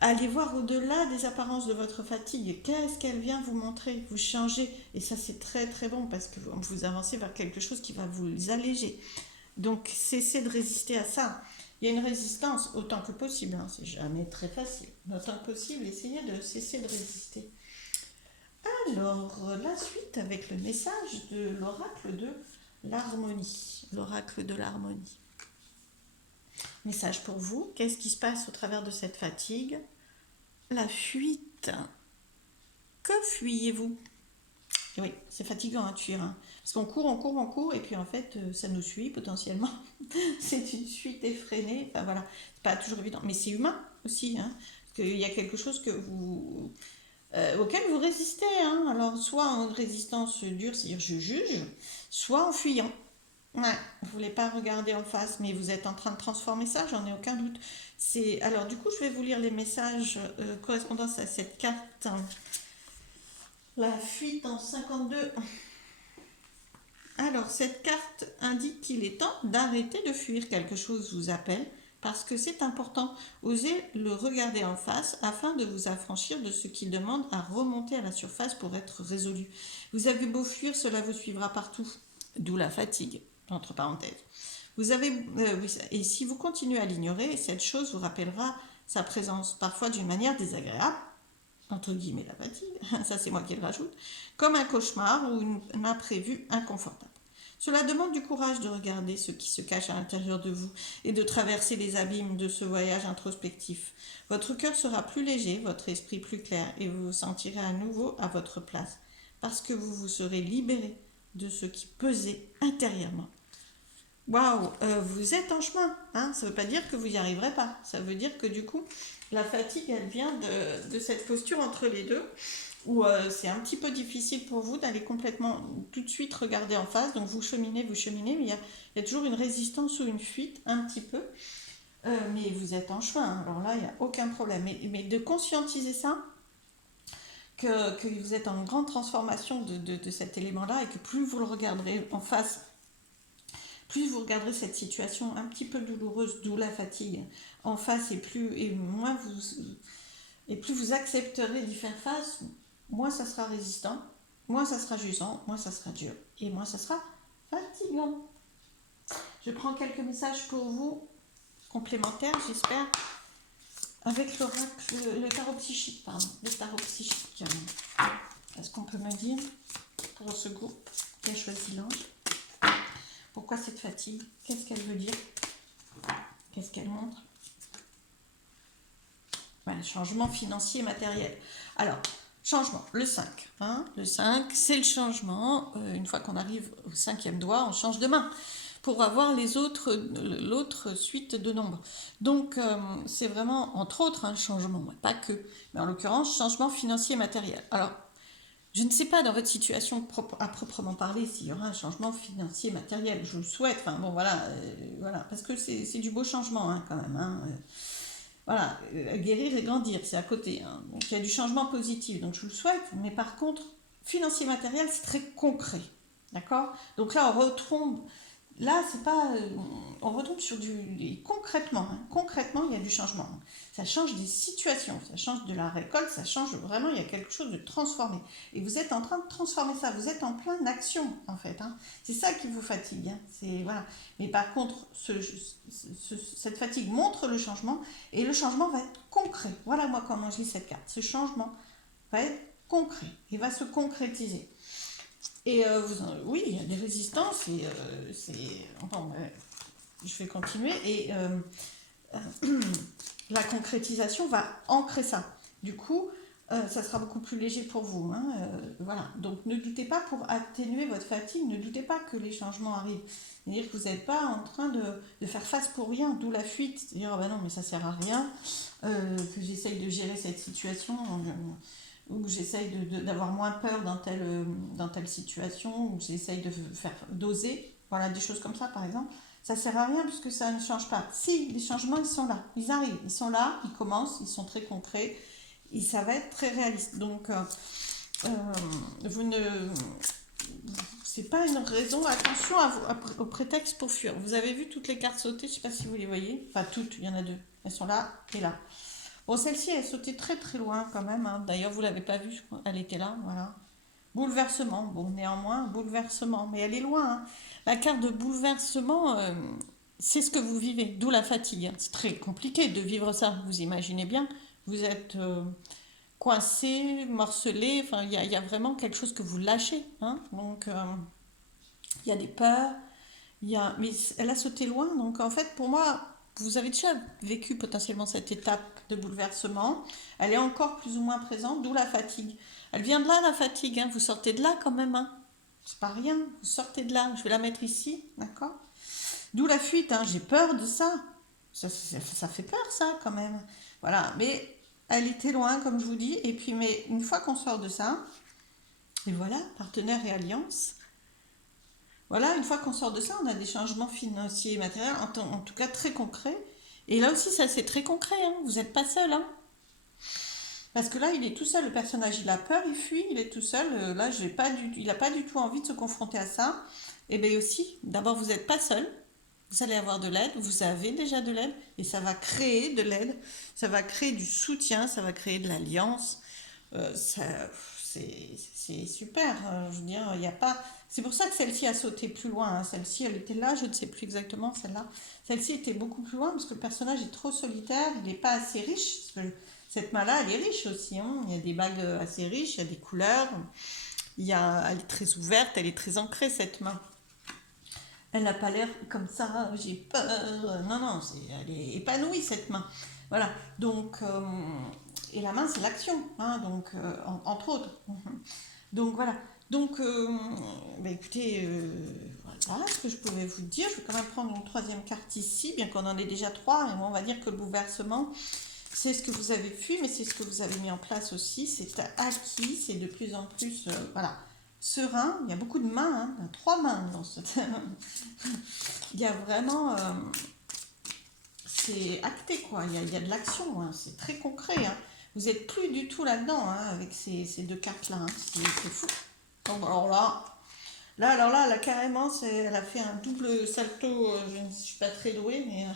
allez voir au-delà des apparences de votre fatigue. Qu'est-ce qu'elle vient vous montrer? Vous changez. Et ça, c'est très très bon parce que vous avancez vers quelque chose qui va vous alléger. Donc, cessez de résister à ça. Il y a une résistance autant que possible. Hein. C'est jamais très facile. Mais autant que possible, essayez de cesser de résister. Alors, la suite avec le message de l'oracle de l'harmonie. L'oracle de l'harmonie. Message pour vous. Qu'est-ce qui se passe au travers de cette fatigue? La fuite. Que fuyez-vous? Et oui, c'est fatigant à fuir. Hein. Parce qu'on court, on court, on court, et puis en fait, ça nous suit potentiellement. C'est une fuite effrénée. Enfin voilà, c'est pas toujours évident. Mais c'est humain aussi. Hein, parce qu'il y a quelque chose que auquel vous résistez. Hein. Alors, soit en résistance dure, c'est-à-dire je juge, soit en fuyant. Ouais, vous voulez pas regarder en face, mais vous êtes en train de transformer ça, j'en ai aucun doute. Alors du coup, je vais vous lire les messages correspondant à cette carte. La fuite en 52. Alors, cette carte indique qu'il est temps d'arrêter de fuir. Quelque chose vous appelle parce que c'est important. Osez le regarder en face afin de vous affranchir de ce qu'il demande à remonter à la surface pour être résolu. Vous avez beau fuir, cela vous suivra partout. D'où la fatigue, entre parenthèses. Et si vous continuez à l'ignorer, cette chose vous rappellera sa présence, parfois d'une manière désagréable, entre guillemets la fatigue, ça c'est moi qui le rajoute, comme un cauchemar ou un imprévu inconfortable. Cela demande du courage de regarder ce qui se cache à l'intérieur de vous et de traverser les abîmes de ce voyage introspectif. Votre cœur sera plus léger, votre esprit plus clair et vous vous sentirez à nouveau à votre place parce que vous vous serez libéré de ce qui pesait intérieurement. Waouh, vous êtes en chemin, hein. Ça ne veut pas dire que vous n'y arriverez pas. Ça veut dire que du coup, la fatigue, elle vient de cette posture entre les deux, où c'est un petit peu difficile pour vous d'aller complètement tout de suite regarder en face. Donc vous cheminez, mais il y a toujours une résistance ou une fuite, un petit peu. Mais vous êtes en chemin, alors là, il n'y a aucun problème. Mais de conscientiser ça, que vous êtes en grande transformation de cet élément-là et que plus vous le regarderez en face, plus vous regarderez cette situation un petit peu douloureuse, d'où la fatigue, en face et plus vous accepterez d'y faire face, moins ça sera résistant, moins ça sera jusant, moins ça sera dur et moins ça sera fatigant. Je prends quelques messages pour vous, complémentaires, j'espère, avec l'oracle, le tarot psychique, le tarot psychique. Est-ce qu'on peut me dire, pour ce groupe qui a choisi l'ange? Pourquoi cette fatigue? Qu'est-ce qu'elle veut dire? Qu'est-ce qu'elle montre? Voilà, changement financier et matériel. Alors, changement, le 5. Hein, le 5, c'est le changement. Une fois qu'on arrive au 5e doigt, on change de main pour avoir l'autre suite de nombres. Donc, c'est vraiment, entre autres, un changement, pas que. Mais en l'occurrence, changement financier et matériel. Alors, je ne sais pas dans votre situation à proprement parler s'il y aura un changement financier matériel. Je le souhaite. Enfin bon, voilà, voilà, parce que c'est du beau changement hein, quand même. Hein, voilà, guérir et grandir, c'est à côté. Hein. Donc il y a du changement positif, donc je le souhaite. Mais par contre, financier matériel, c'est très concret. D'accord? Donc là, on retombe. Là, c'est pas. On retombe sur du. Concrètement, hein, concrètement, il y a du changement. Ça change des situations, ça change de la récolte, ça change vraiment, il y a quelque chose de transformé. Et vous êtes en train de transformer ça, vous êtes en pleine action, en fait. Hein. C'est ça qui vous fatigue. Hein. Voilà. Mais par contre, cette fatigue montre le changement, et le changement va être concret. Voilà, moi, comment je lis cette carte. Ce changement va être concret, il va se concrétiser. Et oui, il y a des résistances, et enfin, je vais continuer, et la concrétisation va ancrer ça. Du coup, ça sera beaucoup plus léger pour vous. Hein, voilà. Donc, ne doutez pas, pour atténuer votre fatigue, ne doutez pas que les changements arrivent. C'est-à-dire que vous n'êtes pas en train de faire face pour rien, d'où la fuite. C'est-à-dire, oh ben non, mais ça ne sert à rien, que j'essaye de gérer cette situation, ou que j'essaye d'avoir moins peur dans telle situation, ou que j'essaye d'oser. Voilà, des choses comme ça, par exemple. Ça sert à rien puisque ça ne change pas. Si, les changements, ils sont là. Ils arrivent, ils sont là, ils commencent, ils sont très concrets. Et ça va être très réaliste. Donc, vous ne... C'est pas une raison. Attention au prétexte pour fuir. Vous avez vu toutes les cartes sauter, je ne sais pas si vous les voyez. Enfin, toutes, il y en a deux. Elles sont là et là. Bon, celle-ci, elle sautait très très loin quand même. Hein. D'ailleurs, vous ne l'avez pas vue, je crois. Elle était là, voilà. Bouleversement. Bon, néanmoins, bouleversement. Mais elle est loin. Hein. La carte de bouleversement, c'est ce que vous vivez. D'où la fatigue. C'est très compliqué de vivre ça. Vous imaginez bien. Vous êtes coincé, morcelé. Enfin, il y a vraiment quelque chose que vous lâchez. Hein. Donc, il y a des peurs. Mais elle a sauté loin. Donc, en fait, pour moi, vous avez déjà vécu potentiellement cette étape de bouleversement. Elle est encore plus ou moins présente, d'où la fatigue. Elle vient de là, la fatigue. Hein. Vous sortez de là quand même. Hein. C'est pas rien. Vous sortez de là. Je vais la mettre ici. D'accord? D'où la fuite. Hein. J'ai peur de ça. Ça fait peur, ça, quand même. Voilà. Mais elle était loin, comme je vous dis. Et puis, mais une fois qu'on sort de ça, et voilà, partenaire et alliance. Voilà, une fois qu'on sort de ça, on a des changements financiers et matériels, en tout cas très concrets. Et là aussi, ça c'est très concret, hein. Vous n'êtes pas seul. Hein. Parce que là, il est tout seul, le personnage, il a peur, il fuit, il est tout seul. Là, il n'a pas du tout envie de se confronter à ça. Et bien aussi, d'abord, vous n'êtes pas seul. Vous allez avoir de l'aide, vous avez déjà de l'aide, et ça va créer de l'aide, ça va créer du soutien, ça va créer de l'alliance. C'est super. Je veux dire, il n'y a pas. C'est pour ça que celle-ci a sauté plus loin. Hein. Celle-ci, elle était là, je ne sais plus exactement celle-là. Celle-ci était beaucoup plus loin parce que le personnage est trop solitaire, il n'est pas assez riche. Parce que cette main-là, elle est riche aussi. Hein. Il y a des bagues assez riches, il y a des couleurs. Elle est très ouverte, elle est très ancrée, cette main. Elle n'a pas l'air comme ça, j'ai peur. Non, non, elle est épanouie, cette main. Voilà. Donc, et la main, c'est l'action, hein, donc, entre autres. Donc, voilà. Donc, bah, écoutez, voilà ce que je pouvais vous dire. Je vais quand même prendre une troisième carte ici, bien qu'on en ait déjà trois. Et on va dire que le bouleversement, c'est ce que vous avez fui, mais c'est ce que vous avez mis en place aussi. C'est acquis, c'est de plus en plus, voilà, serein. Il y a beaucoup de mains, hein. Il y a 3 mains dans ce il y a vraiment, c'est acté quoi. Il y a de l'action, hein. C'est très concret. Hein. Vous n'êtes plus du tout là-dedans hein, avec ces deux cartes-là. Hein. C'est fou. Donc, alors là, carrément, elle a fait un double salto. Je ne suis pas très douée, mais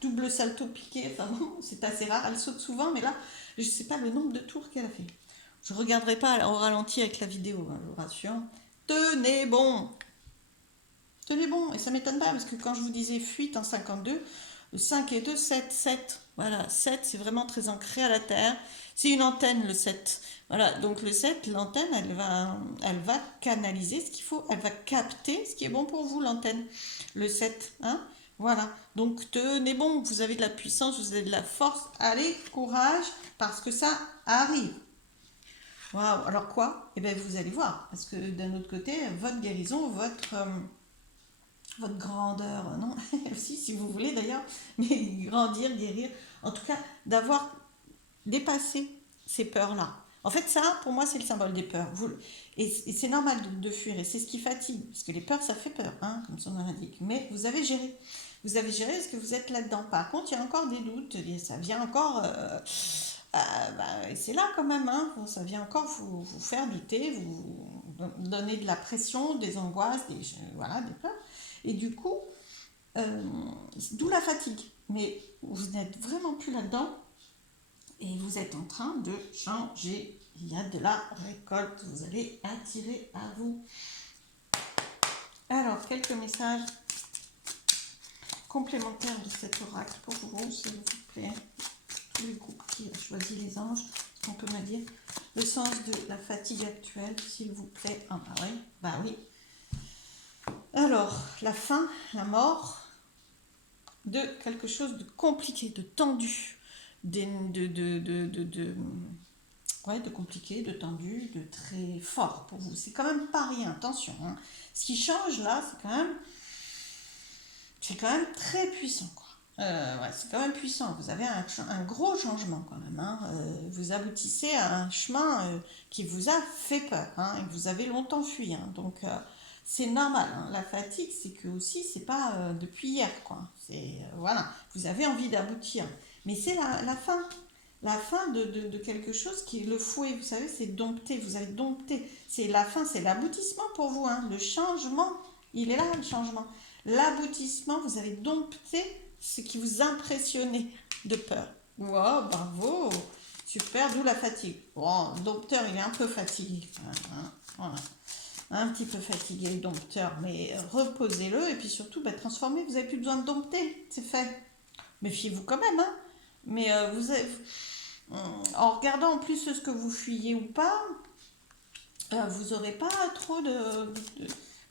double salto piqué. Enfin bon, c'est assez rare. Elle saute souvent, mais là, je ne sais pas le nombre de tours qu'elle a fait. Je ne regarderai pas au ralenti avec la vidéo, hein, je vous rassure. Tenez bon! Tenez bon! Et ça ne m'étonne pas, parce que quand je vous disais fuite en 52, 5 et 2, 7, 7. Voilà, 7, c'est vraiment très ancré à la terre. C'est une antenne, le 7. Voilà, donc le 7, l'antenne, elle va canaliser ce qu'il faut, elle va capter ce qui est bon pour vous, l'antenne. Le 7, hein? Voilà, donc tenez bon, vous avez de la puissance, vous avez de la force, allez, courage, parce que ça arrive. Waouh, alors quoi? Eh bien, vous allez voir, parce que d'un autre côté, votre guérison, votre grandeur, non, aussi si vous voulez d'ailleurs, mais grandir, guérir, en tout cas d'avoir dépassé ces peurs-là. En fait, ça, pour moi, c'est le symbole des peurs. Et c'est normal de fuir, et c'est ce qui fatigue, parce que les peurs, ça fait peur, hein, comme son nom l'indique. Mais vous avez géré. Vous avez géré parce que vous êtes là-dedans. Par contre, il y a encore des doutes, et ça vient encore... et c'est là quand même, hein, ça vient encore vous faire douter, vous donner de la pression, des angoisses, voilà, des peurs. Et du coup, euh, d'où la fatigue. Mais vous n'êtes vraiment plus là-dedans et vous êtes en train de changer. Il y a de la récolte, vous allez attirer à vous. Alors, quelques messages complémentaires de cet oracle pour vous, s'il vous plaît. Tous les groupes qui ont choisi les anges, on peut me dire le sens de la fatigue actuelle, s'il vous plaît. Ah bah oui, bah oui. Alors, la fin, la mort, de quelque chose de compliqué, de tendu, ouais, de compliqué, de tendu, de très fort pour vous. C'est quand même pas rien, attention, hein. Ce qui change là, c'est quand même très puissant, quoi. Ouais, c'est quand même puissant. Vous avez un gros changement quand même, hein. Vous aboutissez à un chemin qui vous a fait peur, hein, et que vous avez longtemps fui, hein. Donc c'est normal, hein. La fatigue, c'est que aussi, c'est pas depuis hier, quoi. Voilà, vous avez envie d'aboutir, mais c'est la fin de quelque chose qui est le fouet. Vous savez, c'est dompté. Vous avez dompté. C'est la fin, c'est l'aboutissement pour vous, hein. Le changement, il est là, le changement. L'aboutissement, vous avez dompté ce qui vous impressionnait de peur. Wow, bravo, super, d'où la fatigue. Bon, le dompteur, il est un peu fatigué, hein, voilà. Un petit peu fatigué, le dompteur, mais reposez-le et puis surtout, transformez, vous n'avez plus besoin de dompter, c'est fait. Méfiez-vous quand même, hein. Mais en regardant en plus ce que vous fuyez ou pas, vous n'aurez pas trop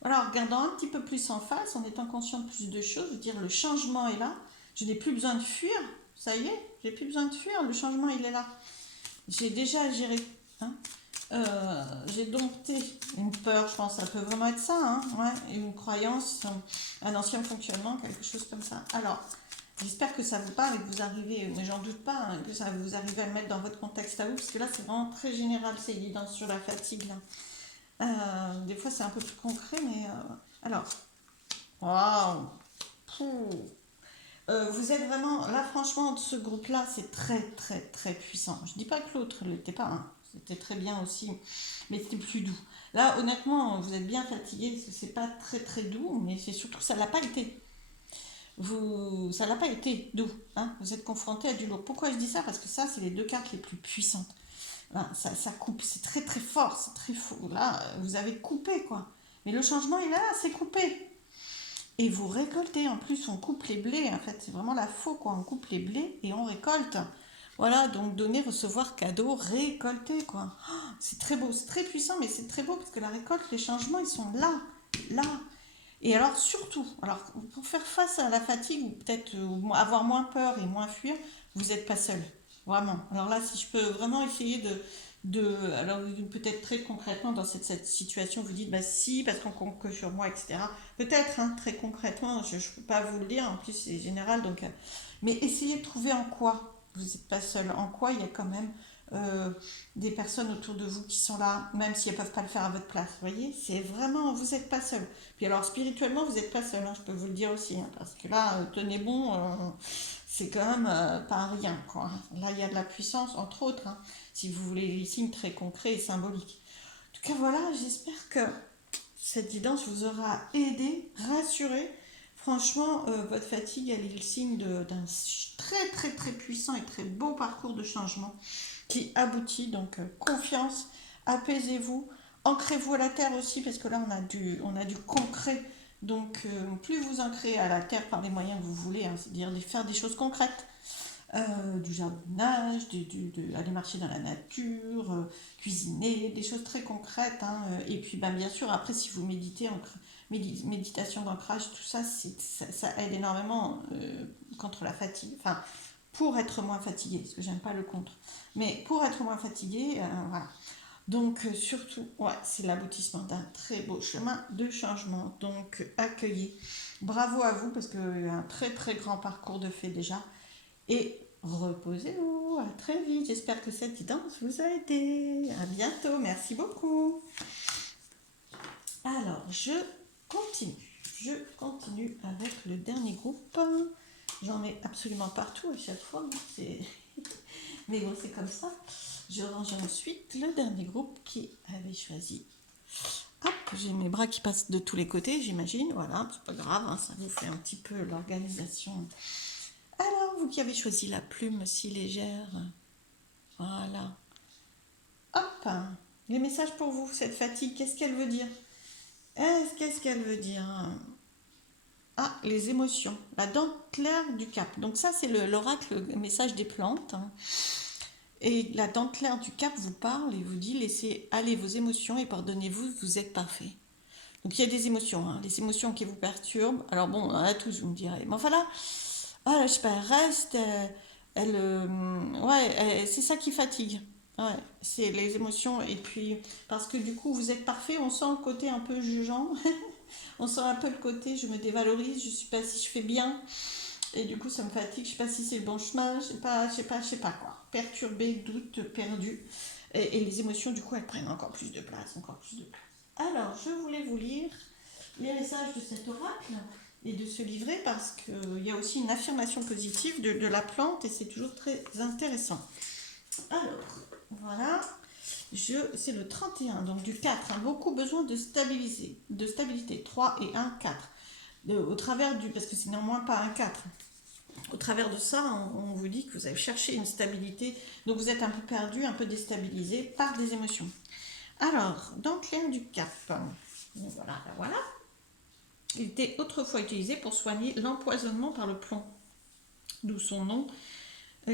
voilà, en regardant un petit peu plus en face, en étant conscient de plus de choses, je veux dire, le changement est là. Je n'ai plus besoin de fuir. Ça y est, j'ai plus besoin de fuir. Le changement, il est là. J'ai déjà géré, hein. J'ai dompté une peur, je pense. Ça peut vraiment être ça, hein, ouais, une croyance, un ancien fonctionnement, quelque chose comme ça. Alors, j'espère que ça vous parle et que vous arrivez, mais j'en doute pas, hein, que ça vous arrivez à le mettre dans votre contexte à vous, parce que là, c'est vraiment très général, c'est évident sur la fatigue, là. Des fois, c'est un peu plus concret, mais alors, waouh, vous êtes vraiment là, franchement, ce groupe-là, c'est très, très, très puissant. Je dis pas que l'autre ne l'était pas, hein. C'était très bien aussi, mais c'était plus doux. Là, honnêtement, vous êtes bien fatigué, c'est pas très, très doux, mais c'est surtout que ça l'a pas été. Ça l'a pas été doux, hein. Vous êtes confronté à du lourd. Pourquoi je dis ça? Parce que ça, c'est les deux cartes les plus puissantes. Là, ça coupe, c'est très très fort, c'est très fort. Là, vous avez coupé, quoi. Mais le changement, il est là, c'est coupé. Et vous récoltez, en plus, on coupe les blés, en fait, c'est vraiment la faux, quoi. On coupe les blés et on récolte. Voilà, donc donner, recevoir, cadeau, récolter, quoi. Oh, c'est très beau, c'est très puissant, mais c'est très beau parce que la récolte, les changements, ils sont là, là. Et alors, surtout, alors, pour faire face à la fatigue, ou peut-être avoir moins peur et moins fuir, vous n'êtes pas seul. Vraiment. Alors là, si je peux vraiment essayer alors peut-être très concrètement dans cette situation, vous dites, bah si, parce qu'on compte que sur moi, etc. Peut-être, hein, très concrètement, je ne peux pas vous le dire, en plus c'est général, donc... mais essayez de trouver en quoi vous n'êtes pas seul, en quoi il y a quand même euh, des personnes autour de vous qui sont là, même si elles ne peuvent pas le faire à votre place, vous voyez, c'est vraiment, vous n'êtes pas seul. Puis alors spirituellement, vous n'êtes pas seul, hein, je peux vous le dire aussi, hein, parce que là, tenez bon, c'est quand même pas rien, quoi. Là, il y a de la puissance, entre autres, hein, si vous voulez les signes très concrets et symboliques. En tout cas, voilà, j'espère que cette guidance vous aura aidé, rassuré. Franchement, votre fatigue, elle est le signe d'un très très très puissant et très beau parcours de changement qui aboutit. Donc confiance, apaisez-vous, ancrez-vous à la terre aussi, parce que là on a du concret. Donc plus vous ancrez à la terre par les moyens que vous voulez, hein, c'est-à-dire de faire des choses concrètes, du jardinage, aller marcher dans la nature, cuisiner, des choses très concrètes, hein. Et puis ben, bien sûr, après, si vous méditez, méditation d'ancrage, tout ça, ça aide énormément contre la fatigue. Enfin, pour être moins fatigué, parce que j'aime pas le contre. Mais pour être moins fatigué, voilà. Donc surtout, ouais, c'est l'aboutissement d'un très beau chemin de changement. Donc accueillez. Bravo à vous parce qu'il y a un très très grand parcours de fait déjà. Et reposez-vous. À très vite. J'espère que cette guidance vous a aidé. À bientôt. Merci beaucoup. Alors, continue. Je continue avec le dernier groupe. J'en mets absolument partout à chaque fois. Mais bon, c'est comme ça. Je range ensuite le dernier groupe qui avait choisi. Hop, j'ai mes bras qui passent de tous les côtés, j'imagine. Voilà, c'est pas grave, hein, ça vous fait un petit peu l'organisation. Alors, vous qui avez choisi la plume si légère, voilà. Hop, les messages pour vous, cette fatigue, qu'est-ce qu'elle veut dire? Qu'est-ce qu'elle veut dire? Ah, les émotions, la dentelle du cap. Donc ça, c'est l'oracle, le message des plantes, hein. Et la dentelle du cap vous parle et vous dit laissez aller vos émotions et pardonnez-vous, vous êtes parfait. Donc il y a des émotions, hein, les émotions qui vous perturbent. Alors bon, on en a tous, vous me direz. Mais enfin là, je sais pas, elle reste, ouais, c'est ça qui fatigue. Ouais, c'est les émotions. Et puis, parce que du coup, vous êtes parfait, on sent le côté un peu jugeant. On sent un peu le côté, je me dévalorise, je sais pas si je fais bien. Et du coup, ça me fatigue, je sais pas si c'est le bon chemin, je sais pas quoi. Perturbé, doute, perdu. Et les émotions, du coup, elles prennent encore plus de place, encore plus de place. Alors, je voulais vous lire les messages de cet oracle et de ce livret parce qu'il y a aussi une affirmation positive de la plante et c'est toujours très intéressant. Alors, voilà, c'est le 31, donc du 4, hein, beaucoup besoin de stabilité, 3 et 1, 4. Au travers parce que c'est néanmoins pas un 4. Au travers de ça, on vous dit que vous avez cherché une stabilité, donc vous êtes un peu perdu, un peu déstabilisé par des émotions. Alors, donc l'air du cap, voilà, voilà. Il était autrefois utilisé pour soigner l'empoisonnement par le plomb, d'où son nom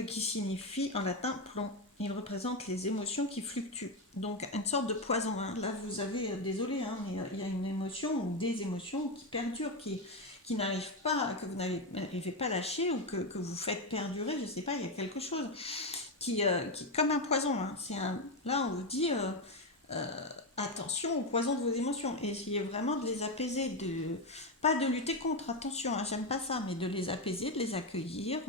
qui signifie en latin plomb. Il représente les émotions qui fluctuent. Donc une sorte de poison, hein. Là vous avez, désolé, hein, mais il y a une émotion ou des émotions qui perdurent, qui n'arrivent pas, que vous n'arrivez pas à lâcher ou que vous faites perdurer, je ne sais pas, il y a quelque chose qui comme un poison, hein. Là on vous dit attention au poison de vos émotions, essayez vraiment de les apaiser, pas de lutter contre, attention, hein, j'aime pas ça, mais de les apaiser, de les accueillir,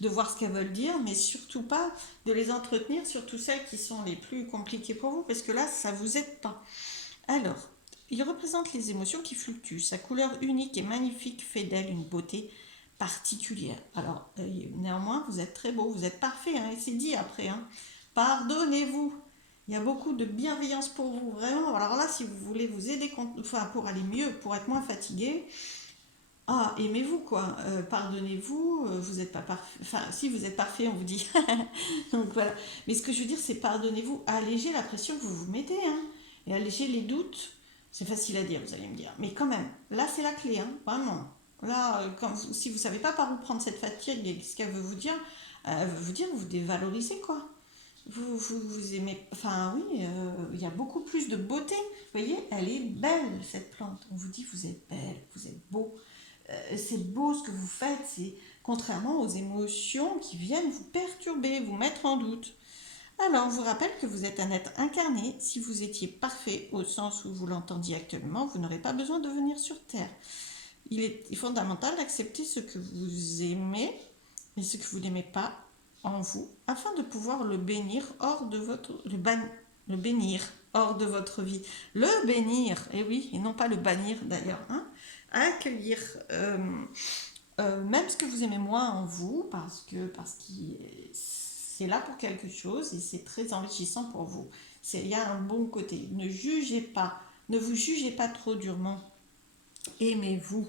de voir ce qu'elles veulent dire, mais surtout pas de les entretenir, surtout celles qui sont les plus compliquées pour vous, parce que là, ça vous aide pas. Alors, il représente les émotions qui fluctuent. Sa couleur unique et magnifique fait d'elle une beauté particulière. Alors, néanmoins, vous êtes très beau, vous êtes parfait, hein, et c'est dit après, hein. Pardonnez-vous. Il y a beaucoup de bienveillance pour vous, vraiment. Alors là, si vous voulez vous aider, pour aller mieux, pour être moins fatigué, aimez-vous quoi, pardonnez-vous, vous n'êtes pas parfait, enfin si vous êtes parfait on vous dit, donc voilà. Mais ce que je veux dire c'est pardonnez-vous, allégez la pression que vous vous mettez, hein, et allégez les doutes, c'est facile à dire vous allez me dire, mais quand même, là c'est la clé, hein, vraiment. Là, si vous savez pas par où prendre cette fatigue et ce qu'elle veut vous dire, vous dévalorisez quoi. Vous aimez, enfin oui, il y a beaucoup plus de beauté. Vous voyez, elle est belle cette plante. On vous dit vous êtes belle, vous êtes beau. C'est beau ce que vous faites, c'est contrairement aux émotions qui viennent vous perturber, vous mettre en doute. Alors, on vous rappelle que vous êtes un être incarné. Si vous étiez parfait au sens où vous l'entendiez actuellement, vous n'aurez pas besoin de venir sur Terre. Il est fondamental d'accepter ce que vous aimez et ce que vous n'aimez pas en vous, afin de pouvoir le bénir hors de votre le bénir hors de votre vie. Le bénir, et oui, et non pas le bannir d'ailleurs, hein. Accueillir même ce que vous aimez moins en vous, parce que c'est là pour quelque chose et c'est très enrichissant pour vous. Il y a un bon côté. Ne jugez pas, ne vous jugez pas trop durement. Aimez-vous,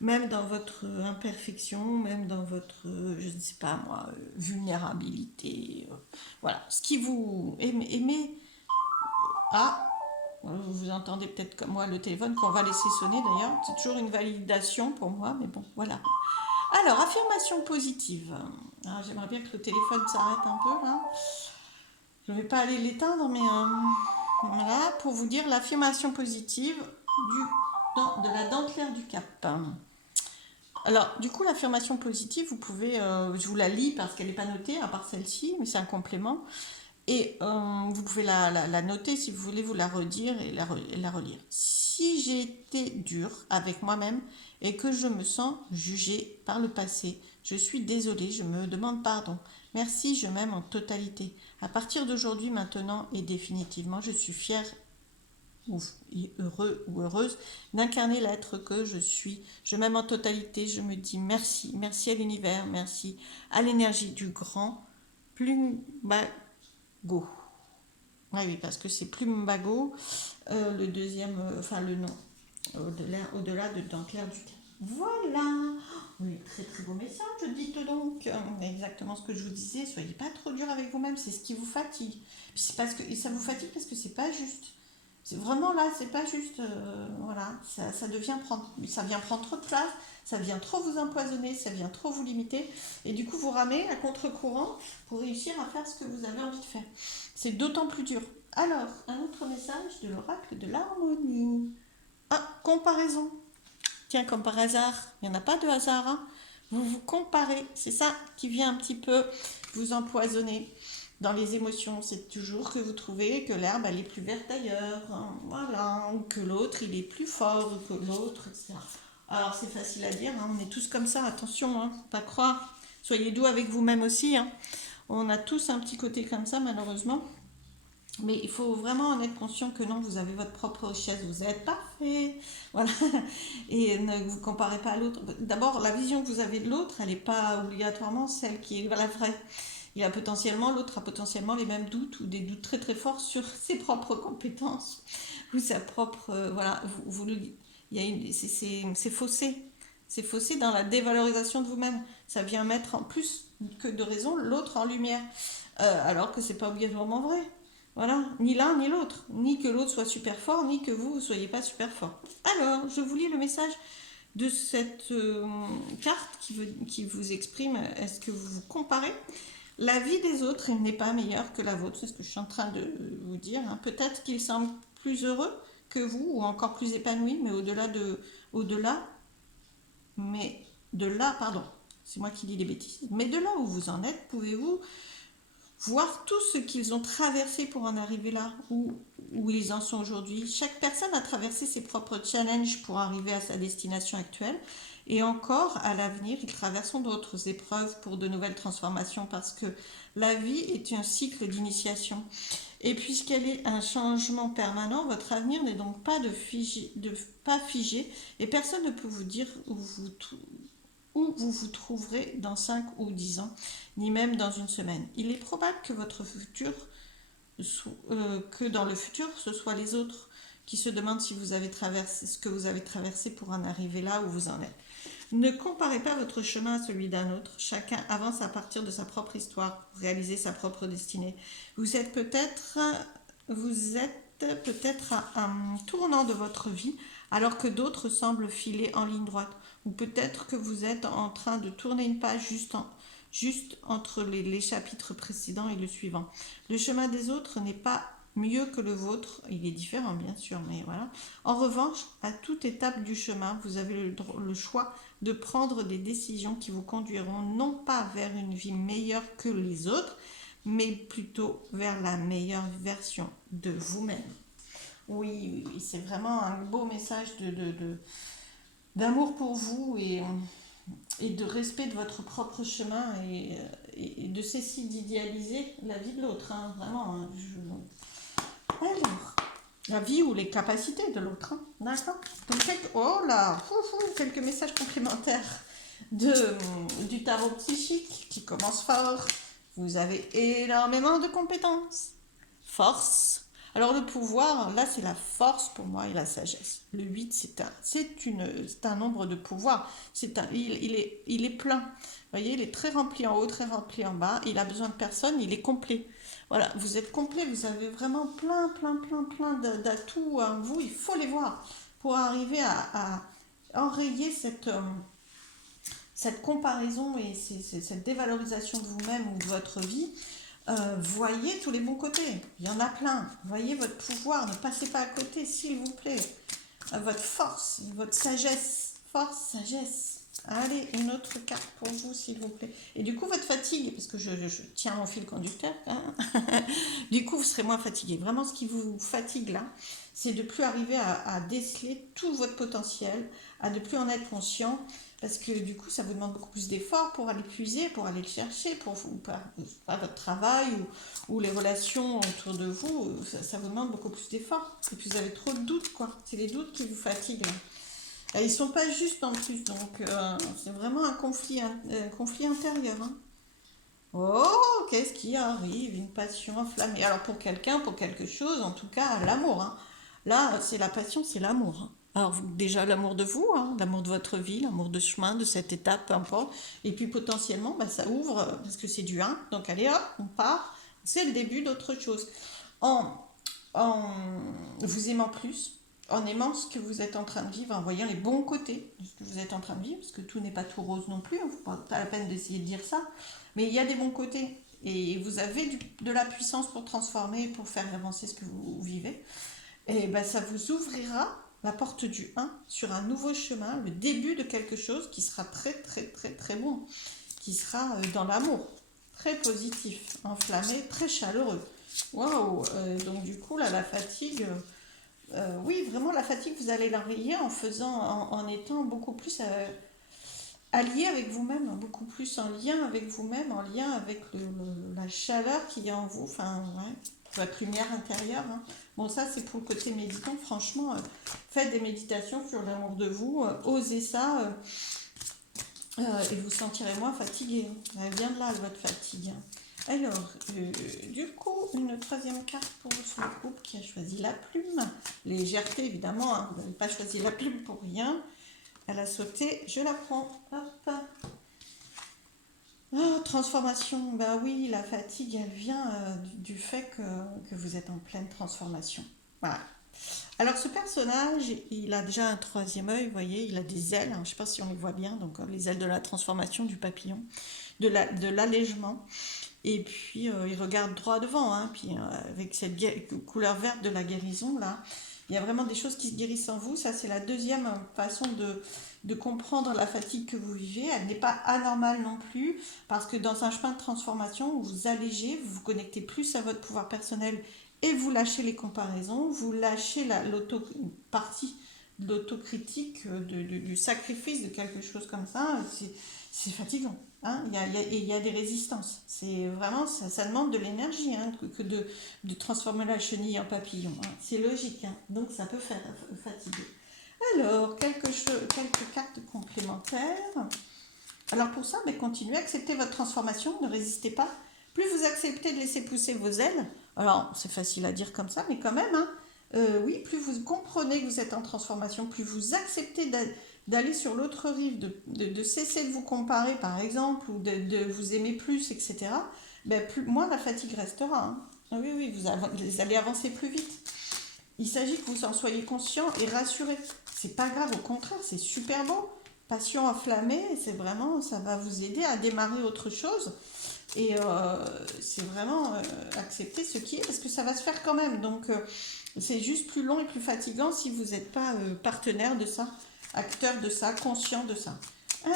même dans votre imperfection, même dans votre, je ne sais pas moi, vulnérabilité. Voilà, ce qui vous aimez. Ah, vous entendez peut-être comme moi le téléphone qu'on va laisser sonner d'ailleurs. C'est toujours une validation pour moi, mais bon, voilà. Alors, affirmation positive. Alors, j'aimerais bien que le téléphone s'arrête un peu là. Je ne vais pas aller l'éteindre, mais voilà, pour vous dire l'affirmation positive de la dentelaire du Cap. Alors, du coup, l'affirmation positive, vous pouvez, je vous la lis parce qu'elle n'est pas notée, à part celle-ci, mais c'est un complément. Et vous pouvez la noter si vous voulez, vous la redire et la relire. Si j'ai été dur avec moi-même et que je me sens jugée par le passé, je suis désolée, je me demande pardon. Merci, je m'aime en totalité. À partir d'aujourd'hui, maintenant et définitivement, je suis fière ou heureux ou heureuse d'incarner l'être que je suis. Je m'aime en totalité, je me dis merci, merci à l'univers, merci à l'énergie du grand Plumbago. Ah oui, parce que c'est Plumbago, le deuxième, enfin le nom, au-delà de Dentelaire du Cap. Voilà. Oui, très très beau message, dites donc. Exactement ce que je vous disais, soyez pas trop dur avec vous-même, c'est ce qui vous fatigue. Puis c'est parce que et ça vous fatigue parce que c'est pas juste. C'est vraiment là, c'est pas juste, voilà, ça devient prendre, ça vient prendre trop de place, ça vient trop vous empoisonner, ça vient trop vous limiter, et du coup vous ramez à contre-courant pour réussir à faire ce que vous avez envie de faire. C'est d'autant plus dur. Alors, un autre message de l'oracle de l'harmonie. Ah, comparaison. Tiens, comme par hasard, il n'y en a pas de hasard, hein. Vous vous comparez, c'est ça qui vient un petit peu vous empoisonner. Dans les émotions, c'est toujours que vous trouvez que l'herbe elle est plus verte ailleurs, hein, voilà, ou que l'autre il est plus fort, ou que l'autre, etc. Alors c'est facile à dire, hein, on est tous comme ça, attention, hein, faut pas croire. Soyez doux avec vous-même aussi, hein. On a tous un petit côté comme ça malheureusement. Mais il faut vraiment en être conscient que non, vous avez votre propre richesse, vous êtes parfait. Voilà. Et ne vous comparez pas à l'autre. D'abord, la vision que vous avez de l'autre, elle n'est pas obligatoirement celle qui est la vraie. L'autre a potentiellement les mêmes doutes ou des doutes très très forts sur ses propres compétences ou sa propre. Voilà, c'est faussé. C'est faussé dans la dévalorisation de vous-même. Ça vient mettre en plus que de raison l'autre en lumière. Alors que c'est pas obligatoirement vrai. Voilà, ni l'un ni l'autre. Ni que l'autre soit super fort, ni que vous ne soyez pas super fort. Alors, je vous lis le message de cette carte qui vous exprime, est-ce que vous vous comparez? La vie des autres n'est pas meilleure que la vôtre, c'est ce que je suis en train de vous dire, hein. Peut-être qu'ils semblent plus heureux que vous, ou encore plus épanouis, mais au-delà, mais de là, pardon, c'est moi qui dis des bêtises, mais de là où vous en êtes, pouvez-vous voir tout ce qu'ils ont traversé pour en arriver là, où ils en sont aujourd'hui. Chaque personne a traversé ses propres challenges pour arriver à sa destination actuelle. Et encore, à l'avenir, ils traverseront d'autres épreuves pour de nouvelles transformations parce que la vie est un cycle d'initiation. Et puisqu'elle est un changement permanent, votre avenir n'est donc pas figé et personne ne peut vous dire où vous vous trouverez dans 5 ou 10 ans, ni même dans une semaine. Il est probable que que dans le futur, ce soit les autres qui se demandent si vous avez traversé ce que vous avez traversé pour en arriver là où vous en êtes. Ne comparez pas votre chemin à celui d'un autre. Chacun avance à partir de sa propre histoire pour réaliser sa propre destinée. Vous êtes peut-être à un tournant de votre vie alors que d'autres semblent filer en ligne droite. Ou peut-être que vous êtes en train de tourner une page juste entre les chapitres précédents et le suivant. Le chemin des autres n'est pas mieux que le vôtre, il est différent bien sûr, mais voilà. En revanche, à toute étape du chemin, vous avez le choix de prendre des décisions qui vous conduiront non pas vers une vie meilleure que les autres, mais plutôt vers la meilleure version de vous-même. Oui, oui, c'est vraiment un beau message d'amour pour vous et de respect de votre propre chemin et de cesser d'idéaliser la vie de l'autre, hein, vraiment. Hein, Alors, la vie ou les capacités de l'autre, hein, d'accord. Donc, oh là, quelques messages complémentaires du tarot psychique qui commence fort. Vous avez énormément de compétences. Force. Alors le pouvoir, là c'est la force pour moi et la sagesse. Le 8 c'est un nombre de pouvoir. Il est plein. Vous voyez, il est très rempli en haut, très rempli en bas. Il a besoin de personne, il est complet. Voilà, vous êtes complet, vous avez vraiment plein d'atouts en vous. Il faut les voir pour arriver à enrayer cette comparaison et cette dévalorisation de vous-même ou de votre vie, voyez tous les bons côtés. Il y en a plein. Voyez votre pouvoir, ne passez pas à côté, s'il vous plaît. Votre force, votre sagesse. Force, sagesse. Allez, une autre carte pour vous, s'il vous plaît. Et du coup, votre fatigue, parce que je tiens mon fil conducteur, hein. Du coup, vous serez moins fatigué. Vraiment, ce qui vous fatigue là, c'est de ne plus arriver à déceler tout votre potentiel, à ne plus en être conscient, parce que du coup, ça vous demande beaucoup plus d'efforts pour aller puiser, pour aller le chercher, pour votre travail ou les relations autour de vous, ça vous demande beaucoup plus d'efforts. Et puis, vous avez trop de doutes, quoi. C'est les doutes qui vous fatiguent là. Et ils sont pas justes en plus, donc c'est vraiment un conflit intérieur, hein. Oh, qu'est-ce qui arrive? Une passion enflammée. Alors pour quelqu'un, pour quelque chose, en tout cas, l'amour, hein. Là, c'est la passion, c'est l'amour, hein. Alors déjà l'amour de vous, hein, l'amour de votre vie, l'amour de chemin, de cette étape, peu importe. Et puis potentiellement, bah, ça ouvre, parce que c'est du 1. Donc allez hop, on part. C'est le début d'autre chose. En, en vous aimant plus, en aimant ce que vous êtes en train de vivre, en voyant les bons côtés de ce que vous êtes en train de vivre, parce que tout n'est pas tout rose non plus, hein, pas la peine d'essayer de dire ça, mais il y a des bons côtés, et vous avez de la puissance pour transformer, pour faire avancer ce que vous vivez, et ben ça vous ouvrira la porte du 1 sur un nouveau chemin, le début de quelque chose qui sera très très très très bon, qui sera dans l'amour, très positif, enflammé, très chaleureux. Waouh. Donc du coup là la fatigue, oui vraiment la fatigue vous allez l'enrayer en faisant, en étant beaucoup plus allié avec vous-même, beaucoup plus en lien avec vous-même, en lien avec la chaleur qu'il y a en vous, enfin ouais, votre lumière intérieure, hein. Bon ça c'est pour le côté méditant, franchement, faites des méditations sur l'amour de vous, osez ça, et vous sentirez moins fatigué, hein. Elle vient de là votre fatigue, hein. Alors, du coup, une troisième carte pour ce groupe qui a choisi la plume. Légèreté, évidemment, hein, vous n'avez pas choisi la plume pour rien. Elle a sauté, je la prends. Hop. Oh, transformation, bah oui, la fatigue, elle vient du fait que vous êtes en pleine transformation. Voilà. Alors ce personnage, il a déjà un troisième œil, vous voyez, il a des ailes, hein, je ne sais pas si on les voit bien, donc les ailes de la transformation du papillon, de l'allègement. Et puis il regarde droit devant, hein, puis avec cette couleur verte de la guérison là, il y a vraiment des choses qui se guérissent en vous. Ça c'est la deuxième façon de comprendre la fatigue que vous vivez. Elle n'est pas anormale non plus, parce que dans un chemin de transformation où vous allégez, vous vous connectez plus à votre pouvoir personnel et vous lâchez les comparaisons, vous lâchez partie de l'autocritique, du sacrifice de quelque chose comme ça. C'est fatigant. Hein, il y a des résistances. C'est vraiment, ça demande de l'énergie, hein, que de transformer la chenille en papillon, hein. C'est logique, hein, donc ça peut faire fatiguer. Alors, quelques cartes complémentaires. Alors pour ça, continuez à accepter votre transformation, ne résistez pas. Plus vous acceptez de laisser pousser vos ailes, alors c'est facile à dire comme ça, mais quand même, hein, oui, plus vous comprenez que vous êtes en transformation, plus vous acceptez d'aller sur l'autre rive, de cesser de vous comparer par exemple, ou de vous aimer plus, etc., moins la fatigue restera, hein. Oui, oui, vous allez avancer plus vite. Il s'agit que vous en soyez conscient et rassuré. C'est pas grave, au contraire, c'est super beau. Passion enflammée, c'est vraiment, ça va vous aider à démarrer autre chose. Et c'est vraiment accepter ce qui est, parce que ça va se faire quand même. Donc c'est juste plus long et plus fatigant si vous n'êtes pas partenaire de ça, acteur de ça, conscient de ça.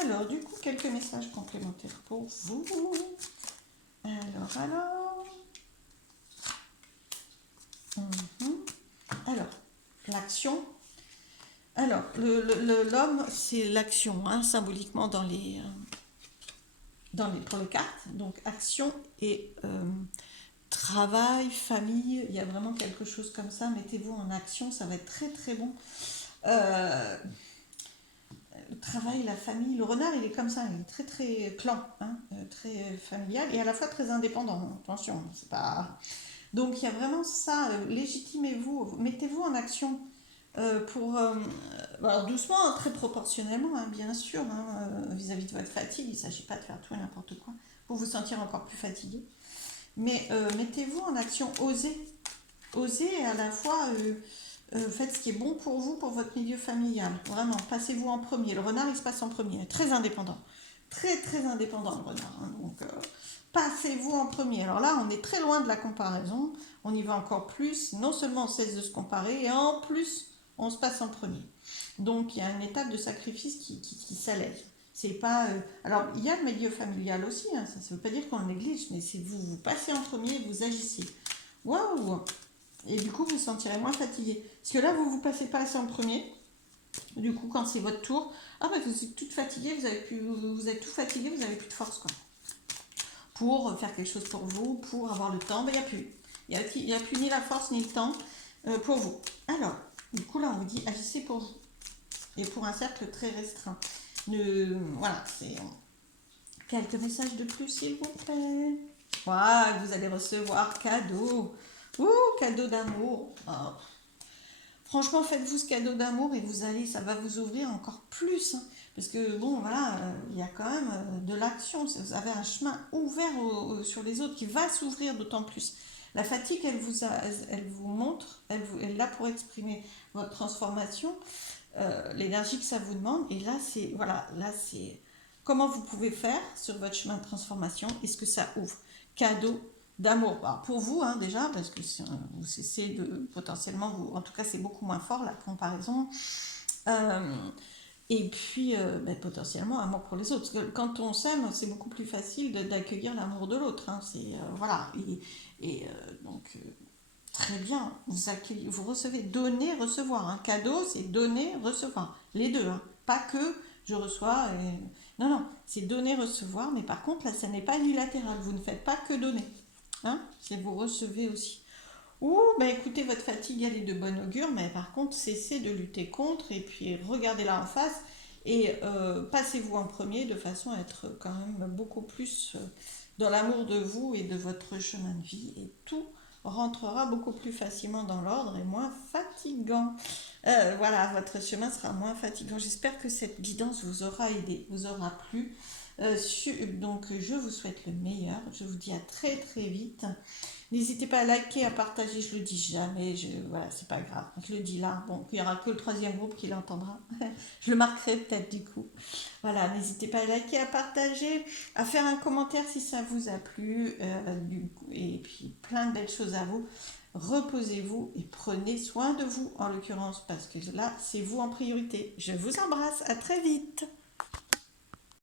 Alors, du coup, quelques messages complémentaires pour vous. Alors. Alors, l'action. Alors, l'homme, c'est l'action, hein, symboliquement pour les cartes. Donc, action et travail, famille, il y a vraiment quelque chose comme ça. Mettez-vous en action, ça va être très très bon. Le travail, la famille, le renard, il est comme ça, il est très très clan, hein, très familial et à la fois très indépendant. Attention, c'est pas. Donc il y a vraiment ça, légitimez-vous, mettez-vous en action alors doucement, hein, très proportionnellement, hein, bien sûr, hein, vis-à-vis de votre fatigue, il ne s'agit pas de faire tout et n'importe quoi pour vous sentir encore plus fatigué. Mais mettez-vous en action, osez et à la fois faites ce qui est bon pour vous, pour votre milieu familial. Vraiment, passez-vous en premier. Le renard, il se passe en premier, très indépendant. très très indépendant le renard, hein. Donc passez-vous en premier. Alors là, on est très loin de la comparaison, on y va encore plus, non seulement on cesse de se comparer, et en plus, on se passe en premier. Donc il y a une étape de sacrifice qui s'allège. C'est pas. Alors il y a le milieu familial aussi, hein, ça ne veut pas dire qu'on le néglige, mais c'est vous, vous passez en premier, vous agissez. Waouh! Et du coup, vous vous sentirez moins fatigué. Parce que là, vous ne passez pas assez en premier. Du coup, quand c'est votre tour, ah bah vous êtes toute fatiguée, vous êtes tout fatigué, vous n'avez plus de force, quoi. Pour faire quelque chose pour vous, pour avoir le temps, ben, il n'y a plus. Il n'y a plus ni la force ni le temps pour vous. Alors, du coup, là, on vous dit agissez pour vous. Et pour un cercle très restreint. Voilà, c'est quelques messages de plus, s'il vous plaît. Voilà, vous allez recevoir cadeau. Ouh, cadeau d'amour. Oh. Franchement, faites-vous ce cadeau d'amour et ça va vous ouvrir encore plus, hein. Parce que bon, voilà, il y a quand même de l'action. Vous avez un chemin ouvert sur les autres qui va s'ouvrir d'autant plus. La fatigue, elle vous montre, elle est là pour exprimer votre transformation, l'énergie que ça vous demande. Et là c'est comment vous pouvez faire sur votre chemin de transformation et ce que ça ouvre. Cadeau d'amour. Alors, pour vous, hein, déjà, parce que vous cessez de potentiellement vous. En tout cas, c'est beaucoup moins fort la comparaison. Euh, et puis, potentiellement, amour pour les autres. Parce que quand on s'aime, c'est beaucoup plus facile d'accueillir l'amour de l'autre, hein. Voilà. Donc, très bien. Vous recevez, donner, recevoir. Un cadeau, c'est donner, recevoir. Les deux, hein. Pas que je reçois. Non, non, c'est donner, recevoir. Mais par contre, là, ça n'est pas unilatéral. Vous ne faites pas que donner. Hein, c'est vous recevez aussi. Ouh, bah écoutez, votre fatigue, elle est de bon augure, mais par contre, cessez de lutter contre et puis regardez-la en face et passez-vous en premier de façon à être quand même beaucoup plus dans l'amour de vous et de votre chemin de vie et tout rentrera beaucoup plus facilement dans l'ordre et moins fatigant. Voilà, votre chemin sera moins fatigant. J'espère que cette guidance vous aura aidé, vous aura plu. Donc je vous souhaite le meilleur. Je vous dis à très très vite. N'hésitez pas à liker, à partager, je le dis jamais, voilà, c'est pas grave, je le dis là, bon, il n'y aura que le troisième groupe qui l'entendra, je le marquerai peut-être du coup. Voilà, n'hésitez pas à liker, à partager, à faire un commentaire si ça vous a plu, et puis plein de belles choses à vous. Reposez-vous et prenez soin de vous en l'occurrence, parce que là, c'est vous en priorité. Je vous embrasse, à très vite.